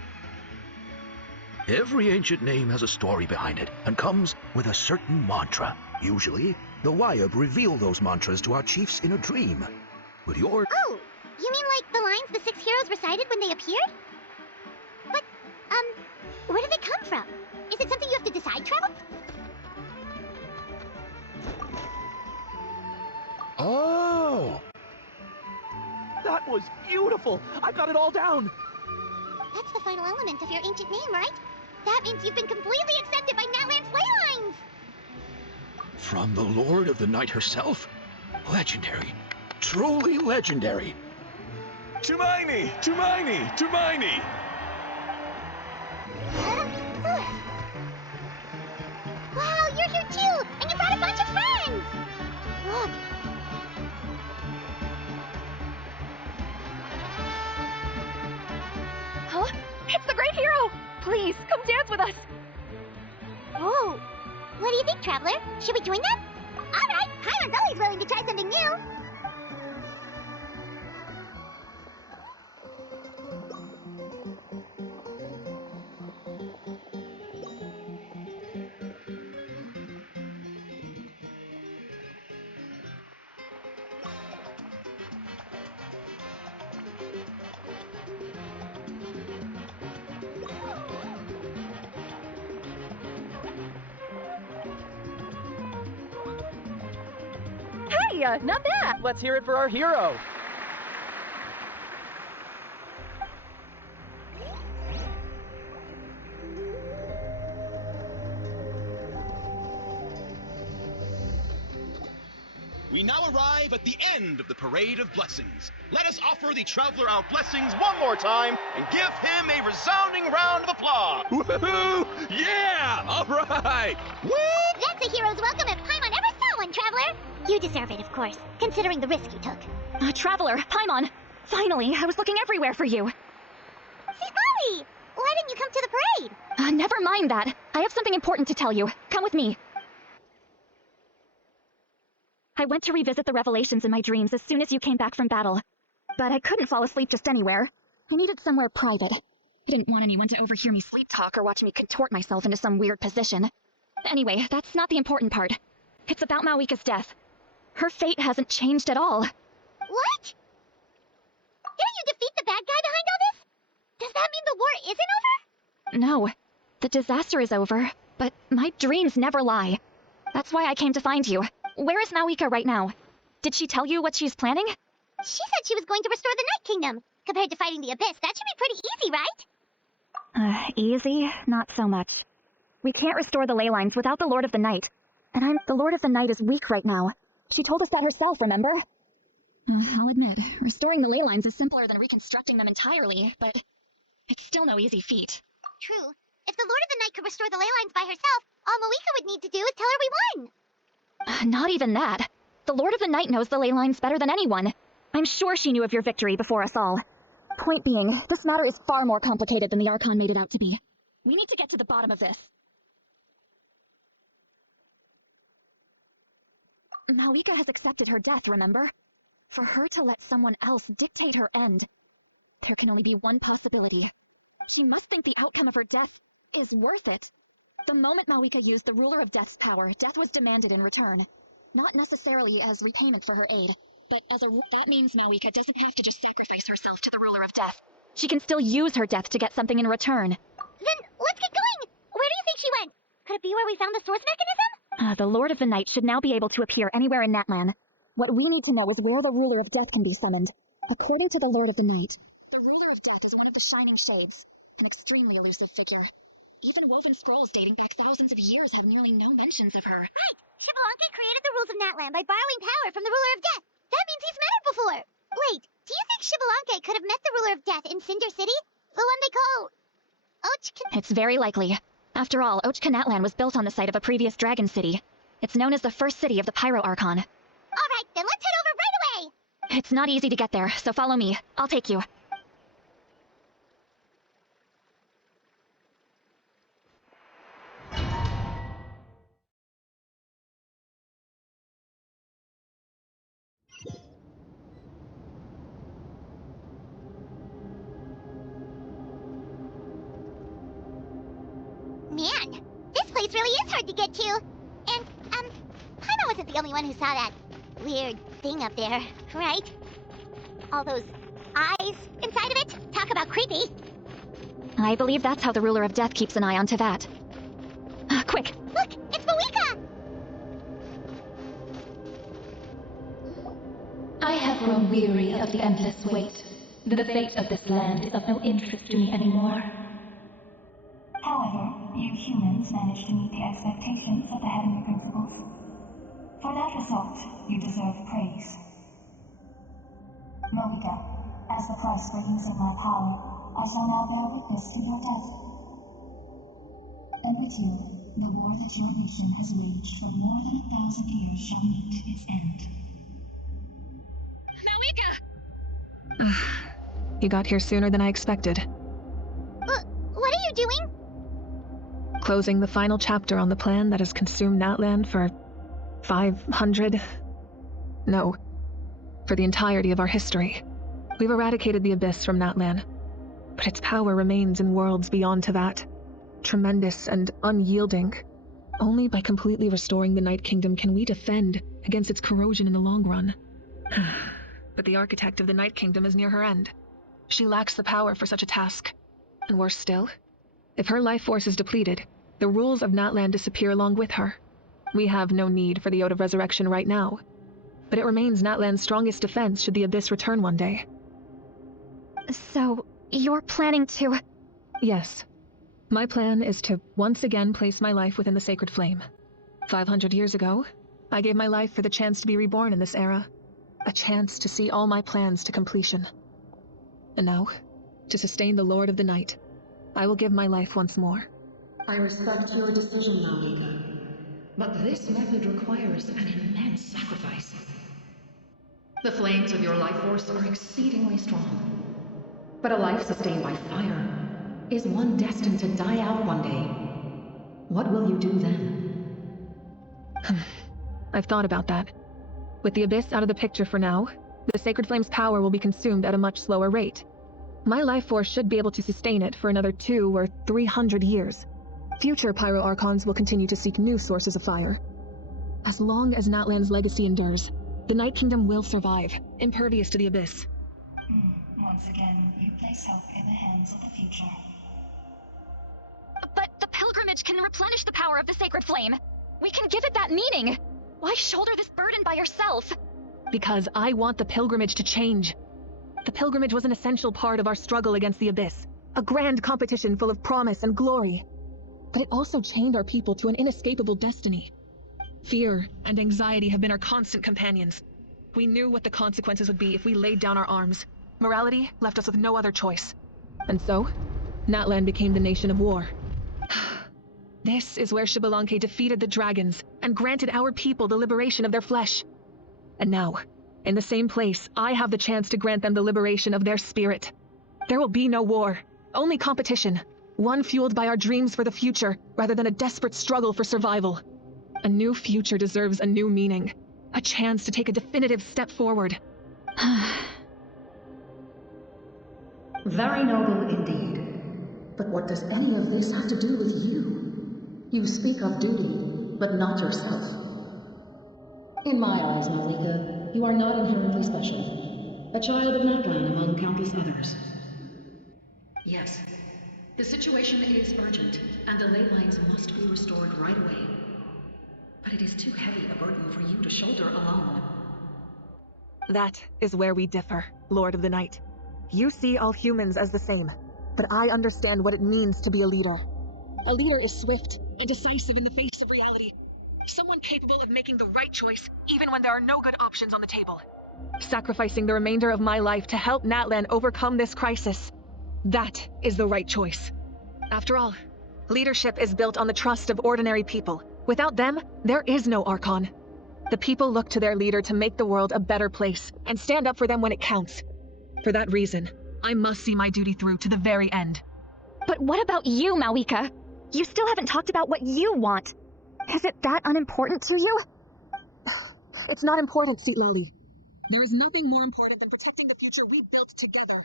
Every ancient name has a story behind it, and comes with a certain mantra. Usually, the Wayab reveal those mantras to our chiefs in a dream. With your... Oh, you mean like the lines the 6 heroes recited when they appeared? But, where do they come from? Is it something you have to decide, Travel? Oh! That was beautiful! I've got it all down! That's the final element of your ancient name, right? That means you've been completely accepted by Natlan's ley lines! From the Lord of the Night herself? Legendary. Truly legendary. Tumaini! Tumaini! Tumaini! Wow, you're here too! And you brought a bunch of friends! Look. It's the great hero! Please, come dance with us! Oh, what do you think, Traveler? Should we join them? All right, Paimon's always willing to try something new. Hey, not bad! Let's hear it for our hero. We now arrive at the end of the Parade of Blessings. Let us offer the Traveler our blessings one more time and give him a resounding round of applause. Woohoo! Yeah! All right! Woo! That's a hero's welcome if Paimon ever saw one, Traveler. You deserve it, of course, considering the risk you took. Traveler, Paimon! Finally, I was looking everywhere for you. Molly! Why didn't you come to the parade? Never mind that. I have something important to tell you. Come with me. I went to revisit the revelations in my dreams as soon as you came back from battle. But I couldn't fall asleep just anywhere. I needed somewhere private. I didn't want anyone to overhear me sleep talk or watch me contort myself into some weird position. Anyway, that's not the important part. It's about Mavika's death. Her fate hasn't changed at all. What? Didn't you defeat the bad guy behind all this? Does that mean the war isn't over? No. The disaster is over, but my dreams never lie. That's why I came to find you. Where is Mavika right now? Did she tell you what she's planning? She said she was going to restore the Night Kingdom. Compared to fighting the Abyss, that should be pretty easy, right? Easy? Not so much. We can't restore the ley lines without the Lord of the Night. And the Lord of the Night is weak right now. She told us that herself, remember? I'll admit, restoring the ley lines is simpler than reconstructing them entirely, but it's still no easy feat. True. If the Lord of the Night could restore the ley lines by herself, all Mavuika would need to do is tell her we won. Not even that. The Lord of the Night knows the ley lines better than anyone. I'm sure she knew of your victory before us all. Point being, this matter is far more complicated than the Archon made it out to be. We need to get to the bottom of this. Mavika has accepted her death, remember? For her to let someone else dictate her end, there can only be one possibility. She must think the outcome of her death is worth it. The moment Mavika used the Ruler of Death's power, death was demanded in return. Not necessarily as repayment for her aid, but that means Mavika doesn't have to just sacrifice herself to the Ruler of Death. She can still use her death to get something in return. Then let's get going! Where do you think she went? Could it be where we found the source mechanism? The Lord of the Night should now be able to appear anywhere in Natlan. What we need to know is where the Ruler of Death can be summoned. According to the Lord of the Night, the Ruler of Death is one of the Shining Shades, an extremely elusive figure. Even woven scrolls dating back thousands of years have nearly no mentions of her. Right! Xbalanque created the rules of Natlan by borrowing power from the Ruler of Death. That means he's met her before. Wait, do you think Xbalanque could have met the Ruler of Death in Cinder City? The one they call... It's very likely. After all, Natlan was built on the site of a previous dragon city. It's known as the first city of the Pyro Archon. Alright, then let's head over right away! It's not easy to get there, so follow me. I'll take you. Man, this place really is hard to get to. And, Paimon wasn't the only one who saw that weird thing up there, right? All those eyes inside of it? Talk about creepy. I believe that's how the Ruler of Death keeps an eye on Teyvat. Quick! Look, it's Mavuika! I have grown weary of the endless wait. The fate of this land is of no interest to me anymore. However, you humans managed to meet the expectations of the Heavenly Principles. For that result, you deserve praise. Mavuika, as the price for using my power, I shall now bear witness to your death. And with you, the war that your nation has waged for more than 1,000 years shall meet its end. Mavika! You got here sooner than I expected. you doing? Closing the final chapter on the plan that has consumed Natlan for 500... No, for the entirety of our history. We've eradicated the Abyss from Natlan, but its power remains in worlds beyond Teyvat. Tremendous and unyielding. Only by completely restoring the Night Kingdom can we defend against its corrosion in the long run. But the architect of the Night Kingdom is near her end. She lacks the power for such a task. And worse still, if her life force is depleted, the rules of Natlan disappear along with her. We have no need for the Ode of Resurrection right now, but it remains Natlan's strongest defense should the Abyss return one day. So, you're planning to... Yes. My plan is to once again place my life within the sacred flame. 500 years ago, I gave my life for the chance to be reborn in this era. A chance to see all my plans to completion. And now, to sustain the Lord of the Night, I will give my life once more. I respect your decision, Mavuika, but this method requires an immense sacrifice. The flames of your life force are exceedingly strong, but a life sustained by fire is one destined to die out one day. What will you do then? I've thought about that. With the Abyss out of the picture for now, the Sacred Flame's power will be consumed at a much slower rate. My life force should be able to sustain it for another 200 or 300 years. Future Pyro Archons will continue to seek new sources of fire. As long as Natlan's legacy endures, the Night Kingdom will survive, impervious to the Abyss. Once again, you place hope in the hands of the future. But the pilgrimage can replenish the power of the sacred flame. We can give it that meaning. Why shoulder this burden by yourself? Because I want the pilgrimage to change. The pilgrimage was an essential part of our struggle against the Abyss, a grand competition full of promise and glory. But it also chained our people to an inescapable destiny. Fear and anxiety have been our constant companions. We knew what the consequences would be if we laid down our arms. Morality left us with no other choice. And so, Natlan became the nation of war. This is where Xbalanque defeated the dragons and granted our people the liberation of their flesh. And now, in the same place, I have the chance to grant them the liberation of their spirit. There will be no war, only competition. One fueled by our dreams for the future, rather than a desperate struggle for survival. A new future deserves a new meaning. A chance to take a definitive step forward. Very noble indeed. But what does any of this have to do with you? You speak of duty, but not yourself. In my eyes, Mavuika, you are not inherently special. A child of Natlan among countless others. Yes. The situation is urgent, and the ley lines must be restored right away. But it is too heavy a burden for you to shoulder alone. That is where we differ, Lord of the Night. You see all humans as the same, but I understand what it means to be a leader. A leader is swift and decisive in the face of reality. Someone capable of making the right choice, even when there are no good options on the table. Sacrificing the remainder of my life to help Natlan overcome this crisis. That is the right choice. After all, leadership is built on the trust of ordinary people. Without them, there is no Archon. The people look to their leader to make the world a better place, and stand up for them when it counts. For that reason, I must see my duty through to the very end. But what about you, Mavuika? You still haven't talked about what you want. Is it that unimportant to you? It's not important, Citlali. There is nothing more important than protecting the future we built together.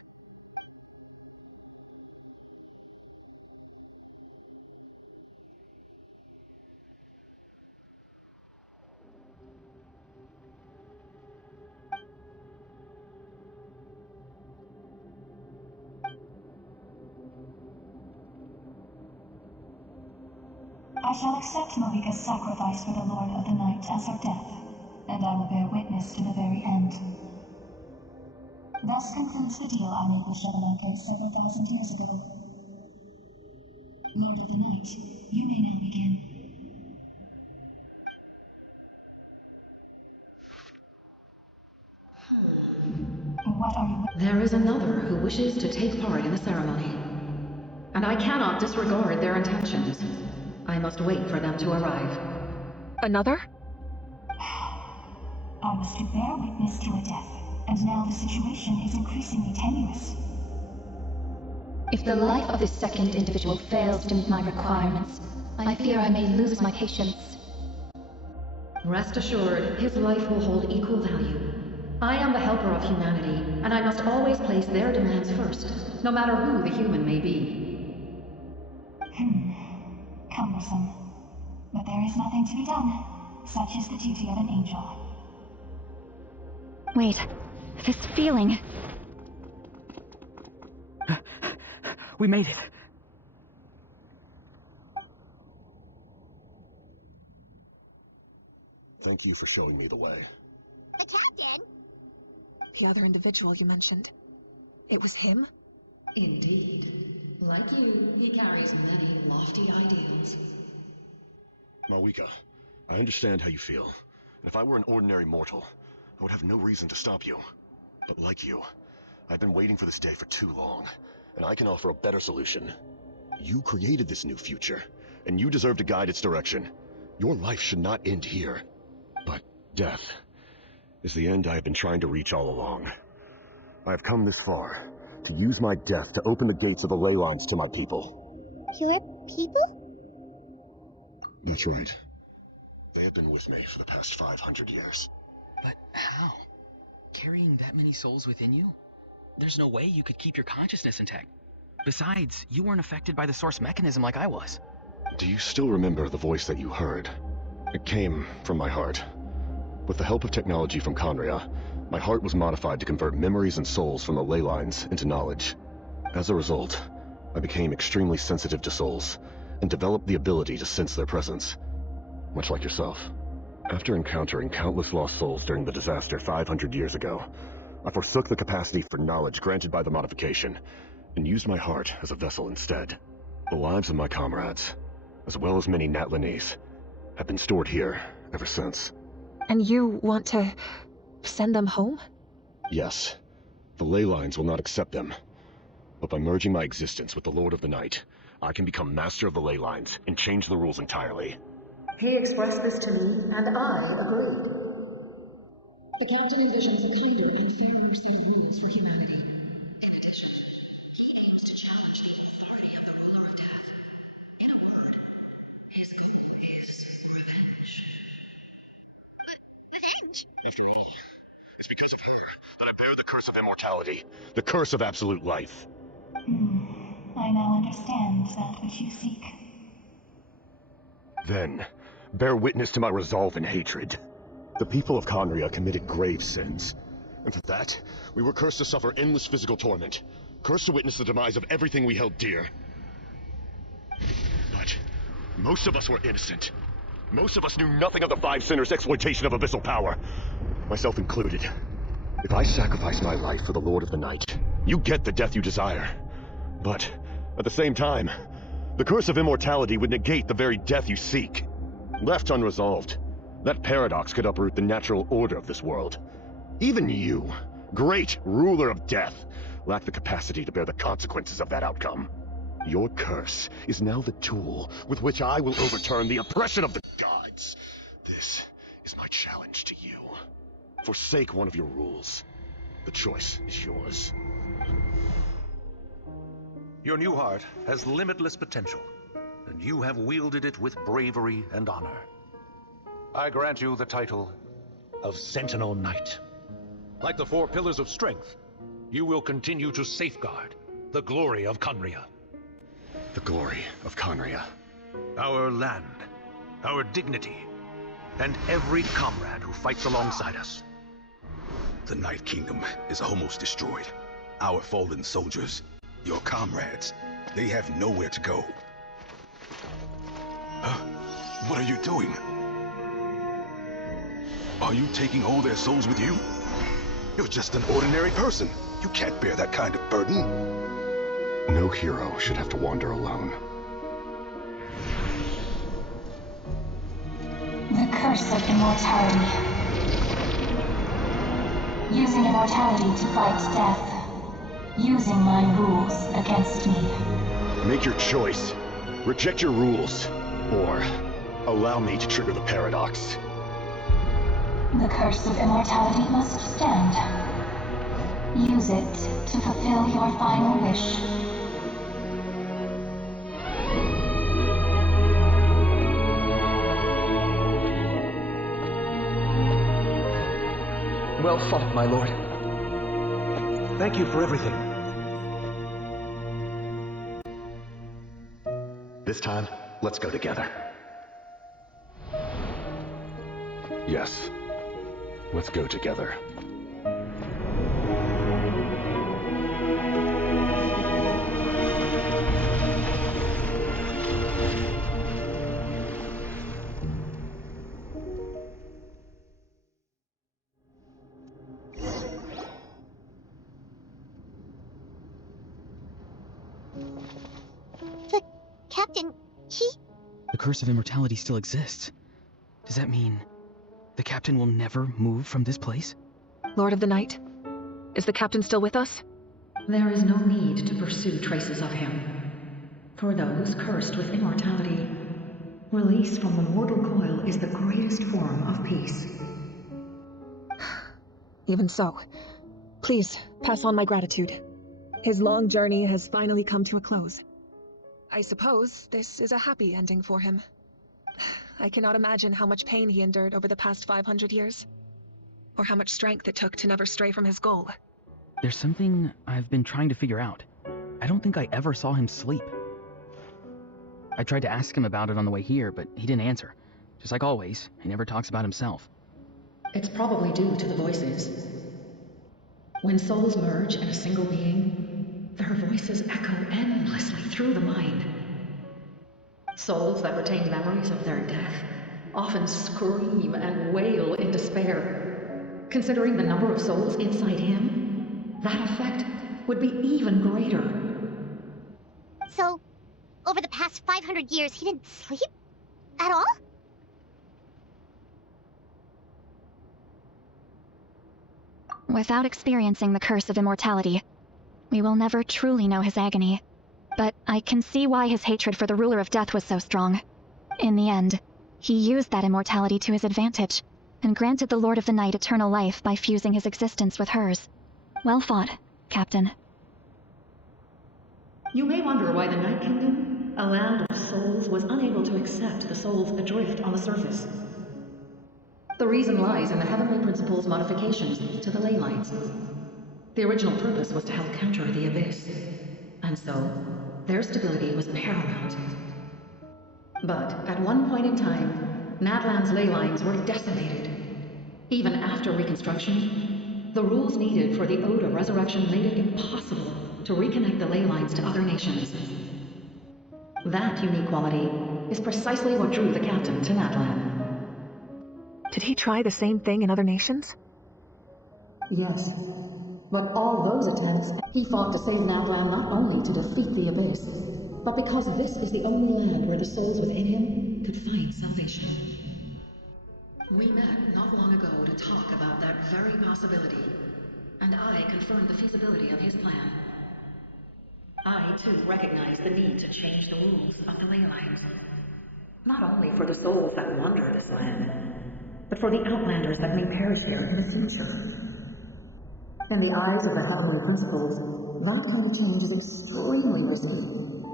I shall accept Mavuika's sacrifice for the Lord of the Night as her death, and I will bear witness to the very end. Thus concludes the deal I made with Xbalanque several thousand years ago. Lord of the Night, you may now begin. What are you... There is another who wishes to take part in the ceremony, and I cannot disregard their intentions. I must wait for them to arrive. Another? I was to bear witness to a death, and now the situation is increasingly tenuous. If the life of this second individual fails to meet my requirements, I fear I may lose my patience. Rest assured, his life will hold equal value. I am the helper of humanity, and I must always place their demands first, no matter who the human may be. Cumbersome. But there is nothing to be done. Such is the duty of an angel. Wait, this feeling. We made it. Thank you for showing me the way. The captain? The other individual you mentioned. It was him? Indeed. Like you, he carries many lofty ideals. Mavuika, I understand how you feel. And if I were an ordinary mortal, I would have no reason to stop you. But like you, I've been waiting for this day for too long, and I can offer a better solution. You created this new future, and you deserve to guide its direction. Your life should not end here. But death is the end I have been trying to reach all along. I have come this far to use my death to open the gates of the ley lines to my people. Your people? That's right. They have been with me for the past 500 years. But how? Carrying that many souls within you? There's no way you could keep your consciousness intact. Besides, you weren't affected by the source mechanism like I was. Do you still remember the voice that you heard? It came from my heart. With the help of technology from Conria, my heart was modified to convert memories and souls from the ley lines into knowledge. As a result, I became extremely sensitive to souls, and developed the ability to sense their presence. Much like yourself. After encountering countless lost souls during the disaster 500 years ago, I forsook the capacity for knowledge granted by the modification, and used my heart as a vessel instead. The lives of my comrades, as well as many Natlanese, have been stored here ever since. And you want to send them home? Yes. The ley lines will not accept them. But by merging my existence with the Lord of the Night, I can become master of the ley lines and change the rules entirely. He expressed this to me, and I agreed. The captain envisions a kinder and fairer set of rules for humanity. In addition, he aims to challenge the authority of the ruler of death. In a word, his goal is revenge. Revenge? After all, it's because of her that I bear the curse of immortality, the curse of absolute life. I now understand that which you seek. Then, bear witness to my resolve and hatred. The people of Conria committed grave sins, and for that, we were cursed to suffer endless physical torment, cursed to witness the demise of everything we held dear. But most of us were innocent. Most of us knew nothing of the Five Sinners' exploitation of abyssal power, myself included. If I sacrifice my life for the Lord of the Night, you get the death you desire. But, at the same time, the curse of immortality would negate the very death you seek. Left unresolved, that paradox could uproot the natural order of this world. Even you, great ruler of death, lack the capacity to bear the consequences of that outcome. Your curse is now the tool with which I will overturn the oppression of the gods. This is my challenge to you. Forsake one of your rules. The choice is yours. Your new heart has limitless potential, and you have wielded it with bravery and honor. I grant you the title of Sentinel Knight. Like the four pillars of strength, you will continue to safeguard the glory of Conria. The glory of Conria. Our land, our dignity, and every comrade who fights alongside us. The Night Kingdom is almost destroyed. Our fallen soldiers, your comrades, they have nowhere to go. What are you doing? Are you taking all their souls with you? You're just an ordinary person. You can't bear that kind of burden. No hero should have to wander alone. The curse of immortality. Using immortality to fight death. Using my rules against me. Make your choice. Reject your rules. Or allow me to trigger the paradox. The curse of immortality must stand. Use it to fulfill your final wish. Well fought, my lord. Thank you for everything. This time, let's go together. Yes. Let's go together. The captain, he... The curse of immortality still exists. Does that mean the captain will never move from this place? Lord of the Night, is the captain still with us? There is no need to pursue traces of him. For those cursed with immortality, release from the mortal coil is the greatest form of peace. Even so, please pass on my gratitude. His long journey has finally come to a close. I suppose this is a happy ending for him. I cannot imagine how much pain he endured over the past 500 years, or how much strength it took to never stray from his goal. There's something I've been trying to figure out. I don't think I ever saw him sleep. I tried to ask him about it on the way here, but he didn't answer. Just like always, he never talks about himself. It's probably due to the voices. When souls merge in a single being, their voices echo endlessly through the mind. Souls that retain memories of their death often scream and wail in despair. Considering the number of souls inside him, that effect would be even greater. So, over the past 500 years, he didn't sleep? At all? Without experiencing the curse of immortality, we will never truly know his agony. But I can see why his hatred for the ruler of death was so strong. In the end, he used that immortality to his advantage, and granted the Lord of the Night eternal life by fusing his existence with hers. Well fought, Captain. You may wonder why the Night Kingdom, a land of souls, was unable to accept the souls adrift on the surface. The reason lies in the Heavenly Principle's modifications to the ley lines. The original purpose was to help counter the Abyss, and so their stability was paramount. But at one point in time, Natlan's ley lines were decimated. Even after reconstruction, the rules needed for the Ode of Resurrection made it impossible to reconnect the ley lines to other nations. That unique quality is precisely what drew the captain to Natlan. Did he try the same thing in other nations? Yes. But all those attempts, he fought to save Natlan not only to defeat the Abyss, but because this is the only land where the souls within him could find salvation. We met not long ago to talk about that very possibility, and I confirmed the feasibility of his plan. I, too, recognize the need to change the rules of the ley lines. Not only for the souls that wander this land, but for the outlanders that may perish here in the future. In the eyes of the Heavenly Principles, that kind of change is extremely risky,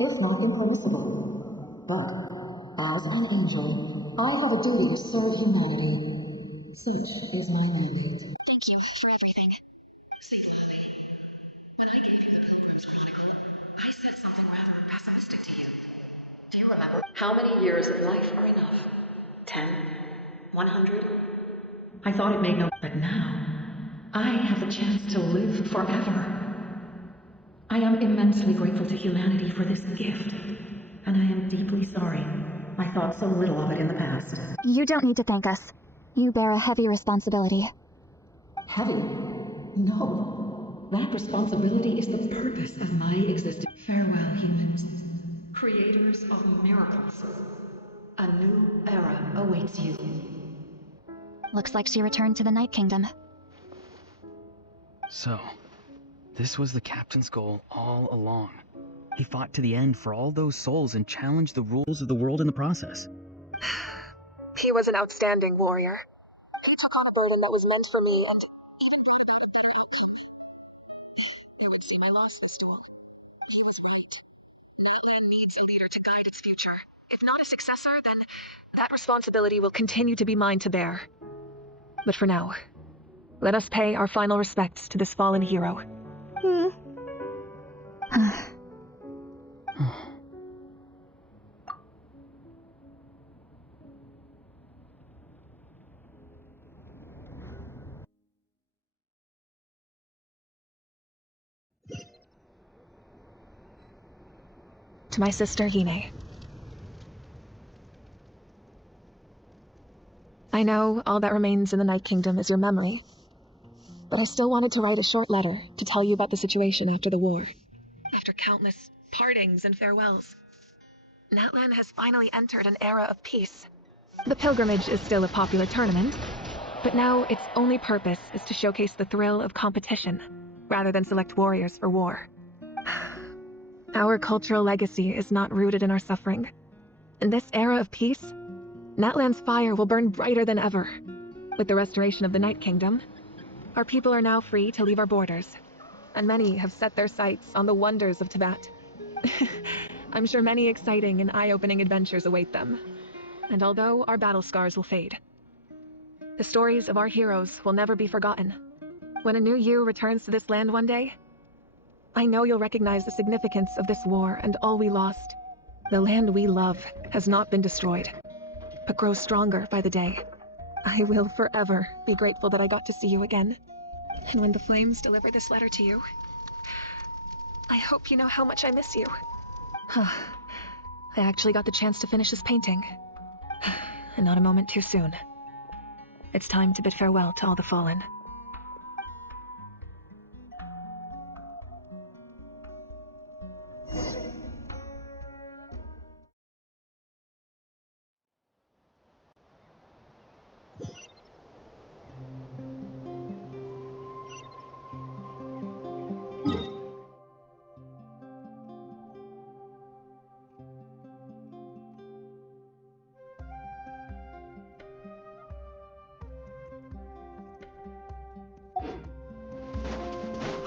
if not impermissible. But, as an angel, I have a duty to serve humanity. Such is my mandate. Thank you for everything. Say, Lily, when I gave you the Pilgrim's Chronicle, I said something rather pessimistic to you. Do you remember? How many years of life are enough? 10? 100? I thought it made no... But now, I have the chance to live forever. I am immensely grateful to humanity for this gift, and I am deeply sorry I thought so little of it in the past. You don't need to thank us. You bear a heavy responsibility. Heavy? No. That responsibility is the purpose of my existence. Farewell, humans. Creators of miracles. A new era awaits you. Looks like she returned to the Night Kingdom. So, this was the captain's goal all along. He fought to the end for all those souls and challenged the rules of the world in the process. He was an outstanding warrior. He took on a burden that was meant for me, and even brought about a better outcome. I would say my loss this duel. He was right. Natlan needs a leader to guide its future. If not a successor, then that responsibility will continue to be mine to bear. But for now, Let us pay our final respects to this fallen hero. To my sister, Yine. I know all that remains in the Night Kingdom is your memory, but I still wanted to write a short letter to tell you about the situation after the war. After countless partings and farewells, Natlan has finally entered an era of peace. The pilgrimage is still a popular tournament, but now its only purpose is to showcase the thrill of competition, rather than select warriors for war. Our cultural legacy is not rooted in our suffering. In this era of peace, Natlan's fire will burn brighter than ever. With the restoration of the Night Kingdom, our people are now free to leave our borders, and many have set their sights on the wonders of Teyvat. I'm sure many exciting and eye-opening adventures await them, and although our battle scars will fade, the stories of our heroes will never be forgotten. When a new you returns to this land one day, I know you'll recognize the significance of this war and all we lost. The land we love has not been destroyed, but grows stronger by the day. I will forever be grateful that I got to see you again. And when the flames deliver this letter to you, I hope you know how much I miss you. I actually got the chance to finish this painting. And not a moment too soon. It's time to bid farewell to all the fallen.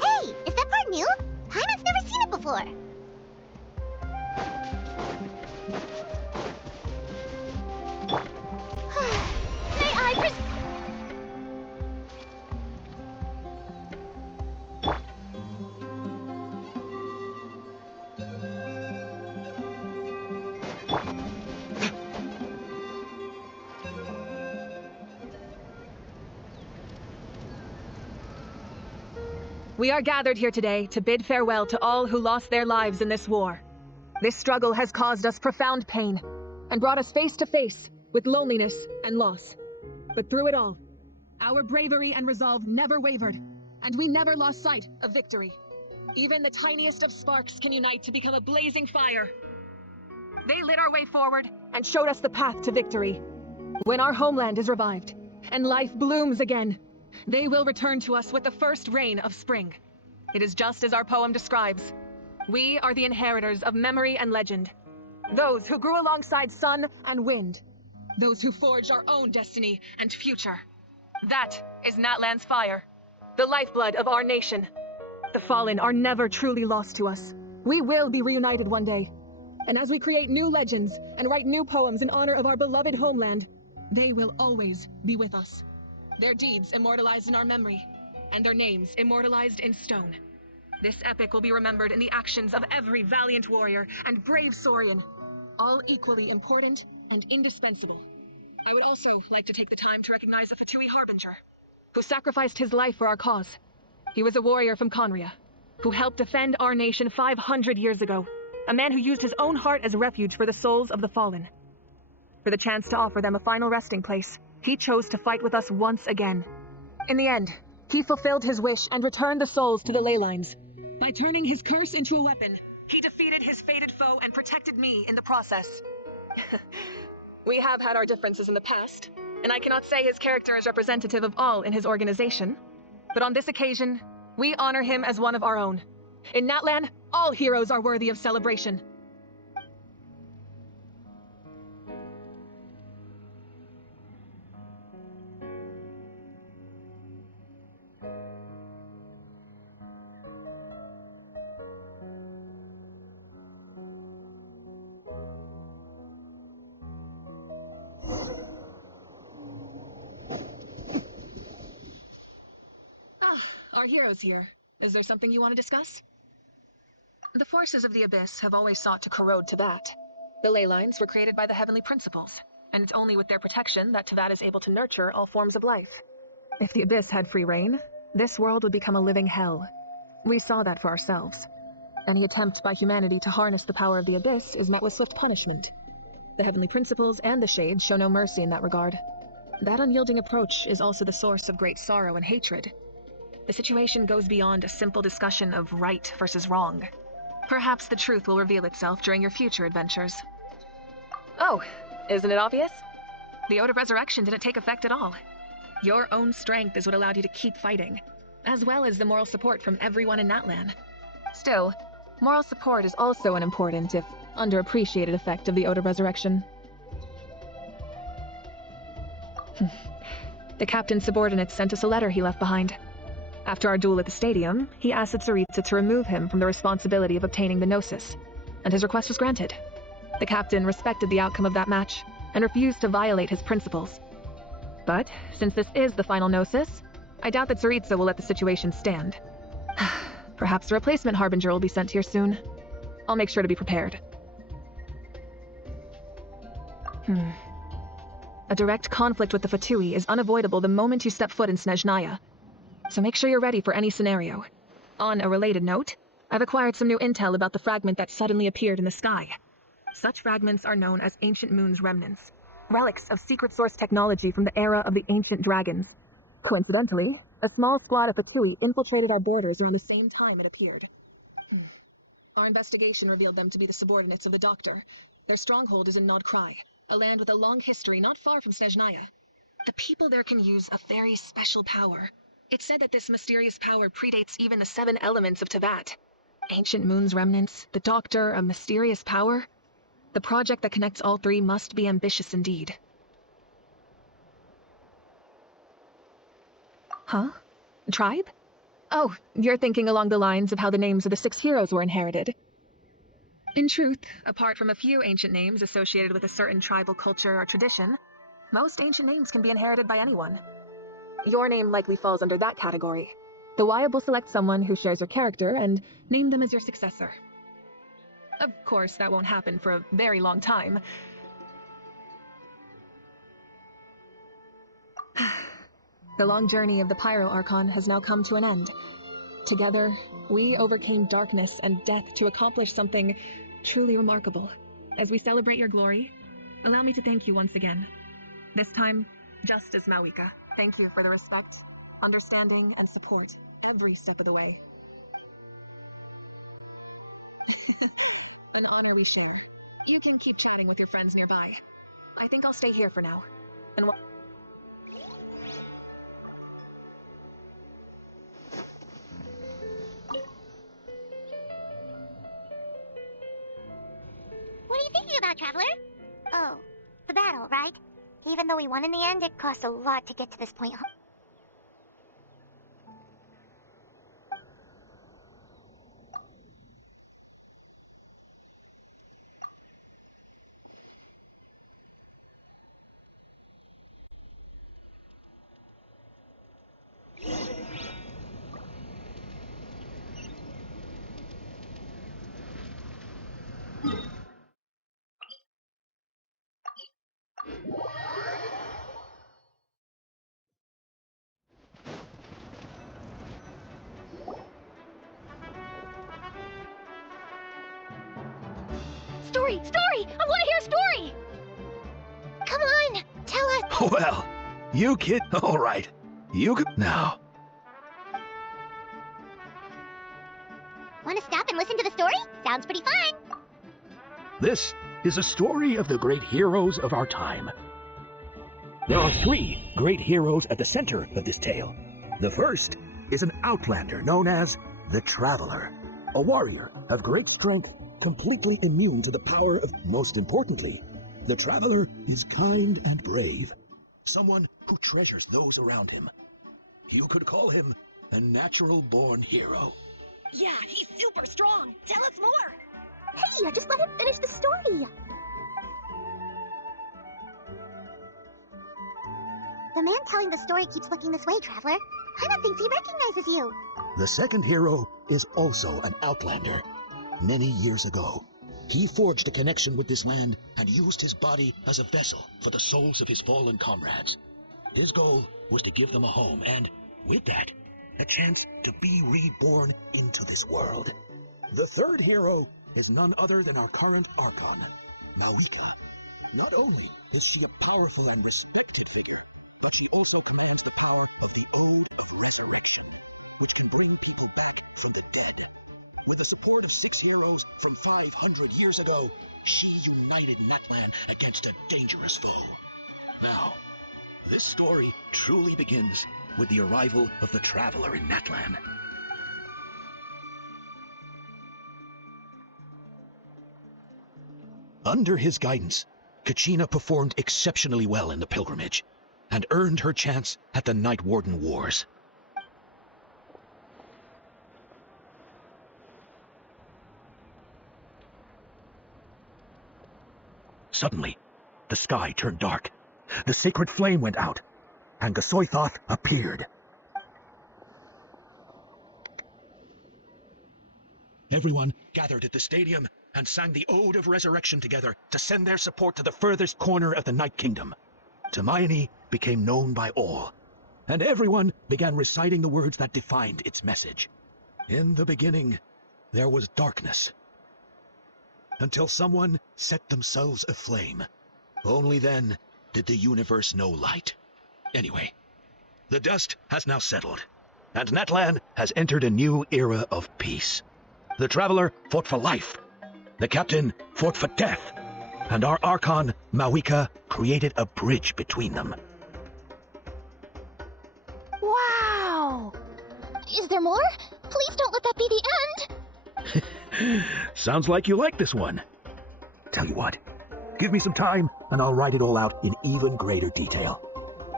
Hey, is that part new? Paimon's never seen it before. My eyebrows. We are gathered here today to bid farewell to all who lost their lives in this war. This struggle has caused us profound pain and brought us face to face with loneliness and loss. But through it all, our bravery and resolve never wavered, and we never lost sight of victory. Even the tiniest of sparks can unite to become a blazing fire. They lit our way forward and showed us the path to victory. When our homeland is revived and life blooms again, they will return to us with the first rain of spring. It is just as our poem describes. We are the inheritors of memory and legend. Those who grew alongside sun and wind. Those who forged our own destiny and future. That is Natlan's fire, the lifeblood of our nation. The fallen are never truly lost to us. We will be reunited one day. And as we create new legends and write new poems in honor of our beloved homeland, they will always be with us. Their deeds immortalized in our memory, and their names immortalized in stone. This epic will be remembered in the actions of every valiant warrior and brave Saurian, all equally important and indispensable. I would also like to take the time to recognize the Fatui Harbinger, who sacrificed his life for our cause. He was a warrior from Conria, who helped defend our nation 500 years ago, a man who used his own heart as refuge for the souls of the fallen. For the chance to offer them a final resting place, he chose to fight with us once again. In the end, he fulfilled his wish and returned the souls to the ley lines. By turning his curse into a weapon, he defeated his fated foe and protected me in the process. We have had our differences in the past, and I cannot say his character is representative of all in his organization. But on this occasion, we honor him as one of our own. In Natlan, all heroes are worthy of celebration. Our hero's here. Is there something you want to discuss? The forces of the Abyss have always sought to corrode Teyvat. The ley lines were created by the Heavenly Principles, and it's only with their protection that Teyvat is able to nurture all forms of life. If the Abyss had free reign, this world would become a living hell. We saw that for ourselves. Any attempt by humanity to harness the power of the Abyss is met with swift punishment. The Heavenly Principles and the Shades show no mercy in that regard. That unyielding approach is also the source of great sorrow and hatred. The situation goes beyond a simple discussion of right versus wrong. Perhaps the truth will reveal itself during your future adventures. Oh, isn't it obvious? The Ode of Resurrection didn't take effect at all. Your own strength is what allowed you to keep fighting, as well as the moral support from everyone in Natlan. Still, moral support is also an important, if underappreciated, effect of the Ode of Resurrection. The captain's subordinates sent us a letter he left behind. After our duel at the stadium, he asked Tsaritsa to remove him from the responsibility of obtaining the Gnosis, and his request was granted. The captain respected the outcome of that match, and refused to violate his principles. But, since this is the final Gnosis, I doubt that Tsaritsa will let the situation stand. Perhaps a replacement Harbinger will be sent here soon. I'll make sure to be prepared. A direct conflict with the Fatui is unavoidable the moment you step foot in Snezhnaya. So make sure you're ready for any scenario. On a related note, I've acquired some new intel about the fragment that suddenly appeared in the sky. Such fragments are known as Ancient Moon's remnants, relics of secret source technology from the era of the Ancient Dragons. Coincidentally, a small squad of Fatui infiltrated our borders around the same time it appeared. Our investigation revealed them to be the subordinates of the Doctor. Their stronghold is in Nod Krai, a land with a long history not far from Snezhnaya. The people there can use a very special power. It's said that this mysterious power predates even the 7 elements of Teyvat. Ancient Moon's remnants, the Doctor, a mysterious power? The project that connects all three must be ambitious indeed. Huh? A tribe? Oh, you're thinking along the lines of how the names of the 6 heroes were inherited. In truth, apart from a few ancient names associated with a certain tribal culture or tradition, most ancient names can be inherited by anyone. Your name likely falls under that category. The Wyab will select someone who shares your character and name them as your successor. Of course, that won't happen for a very long time. The long journey of the Pyro Archon has now come to an end. Together, we overcame darkness and death to accomplish something truly remarkable. As we celebrate your glory, allow me to thank you once again. This time, just as Mavuika. Thank you for the respect, understanding, and support every step of the way. An honor we share. You can keep chatting with your friends nearby. I think I'll stay here for now. And What are you thinking about, Traveler? Oh, the battle, right? Even though we won in the end, it cost a lot to get to this point. Story! Story! I want to hear a story! Come on! Tell us! Well, you kid. All right. You could. Now. Want to stop and listen to the story? Sounds pretty fun! This is a story of the great heroes of our time. There are 3 great heroes at the center of this tale. The first is an outlander known as the Traveler, a warrior of great strength, completely immune to the power of, most importantly, the Traveler is kind and brave. Someone who treasures those around him. You could call him a natural-born hero. Yeah, he's super strong. Tell us more. Hey, just let him finish the story. The man telling the story keeps looking this way, Traveler. Hana thinks he recognizes you. The second hero is also an outlander. Many years ago, he forged a connection with this land and used his body as a vessel for the souls of his fallen comrades. His goal was to give them a home and, with that, a chance to be reborn into this world. The third hero is none other than our current Archon, Mavuika. Not only is she a powerful and respected figure, but she also commands the power of the Ode of Resurrection, which can bring people back from the dead. With the support of 6 heroes from 500 years ago, she united Natlan against a dangerous foe. Now, this story truly begins with the arrival of the Traveler in Natlan. Under his guidance, Kachina performed exceptionally well in the pilgrimage, and earned her chance at the Night Warden Wars. Suddenly, the sky turned dark, the sacred flame went out, and Gasoithoth appeared. Everyone gathered at the stadium and sang the Ode of Resurrection together to send their support to the furthest corner of the Night Kingdom. Hermione became known by all, and everyone began reciting the words that defined its message. In the beginning, there was darkness, until someone set themselves aflame. Only then did the universe know light. Anyway, the dust has now settled, and Natlan has entered a new era of peace. The Traveler fought for life, the Captain fought for death, and our Archon, Mavuika, created a bridge between them. Wow! Is there more? Please don't let that be the end! Sounds like you like this one. Tell you what, give me some time and I'll write it all out in even greater detail.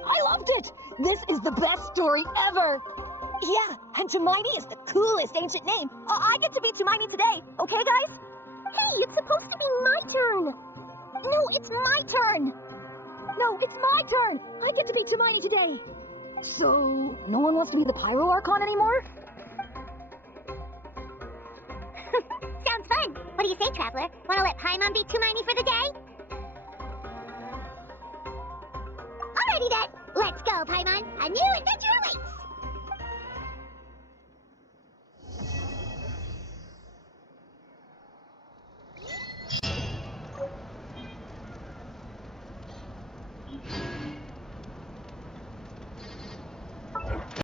I loved it! This is the best story ever! Yeah, and Hermione is the coolest ancient name. I get to be Hermione today, okay guys? Hey, it's supposed to be my turn! No, it's my turn! No, it's my turn! I get to be Hermione today! So, no one wants to be the Pyro Archon anymore? Sounds fun! What do you say, Traveler? Wanna let Paimon be Hermione for the day? Alrighty then! Let's go, Paimon! A new adventure awaits!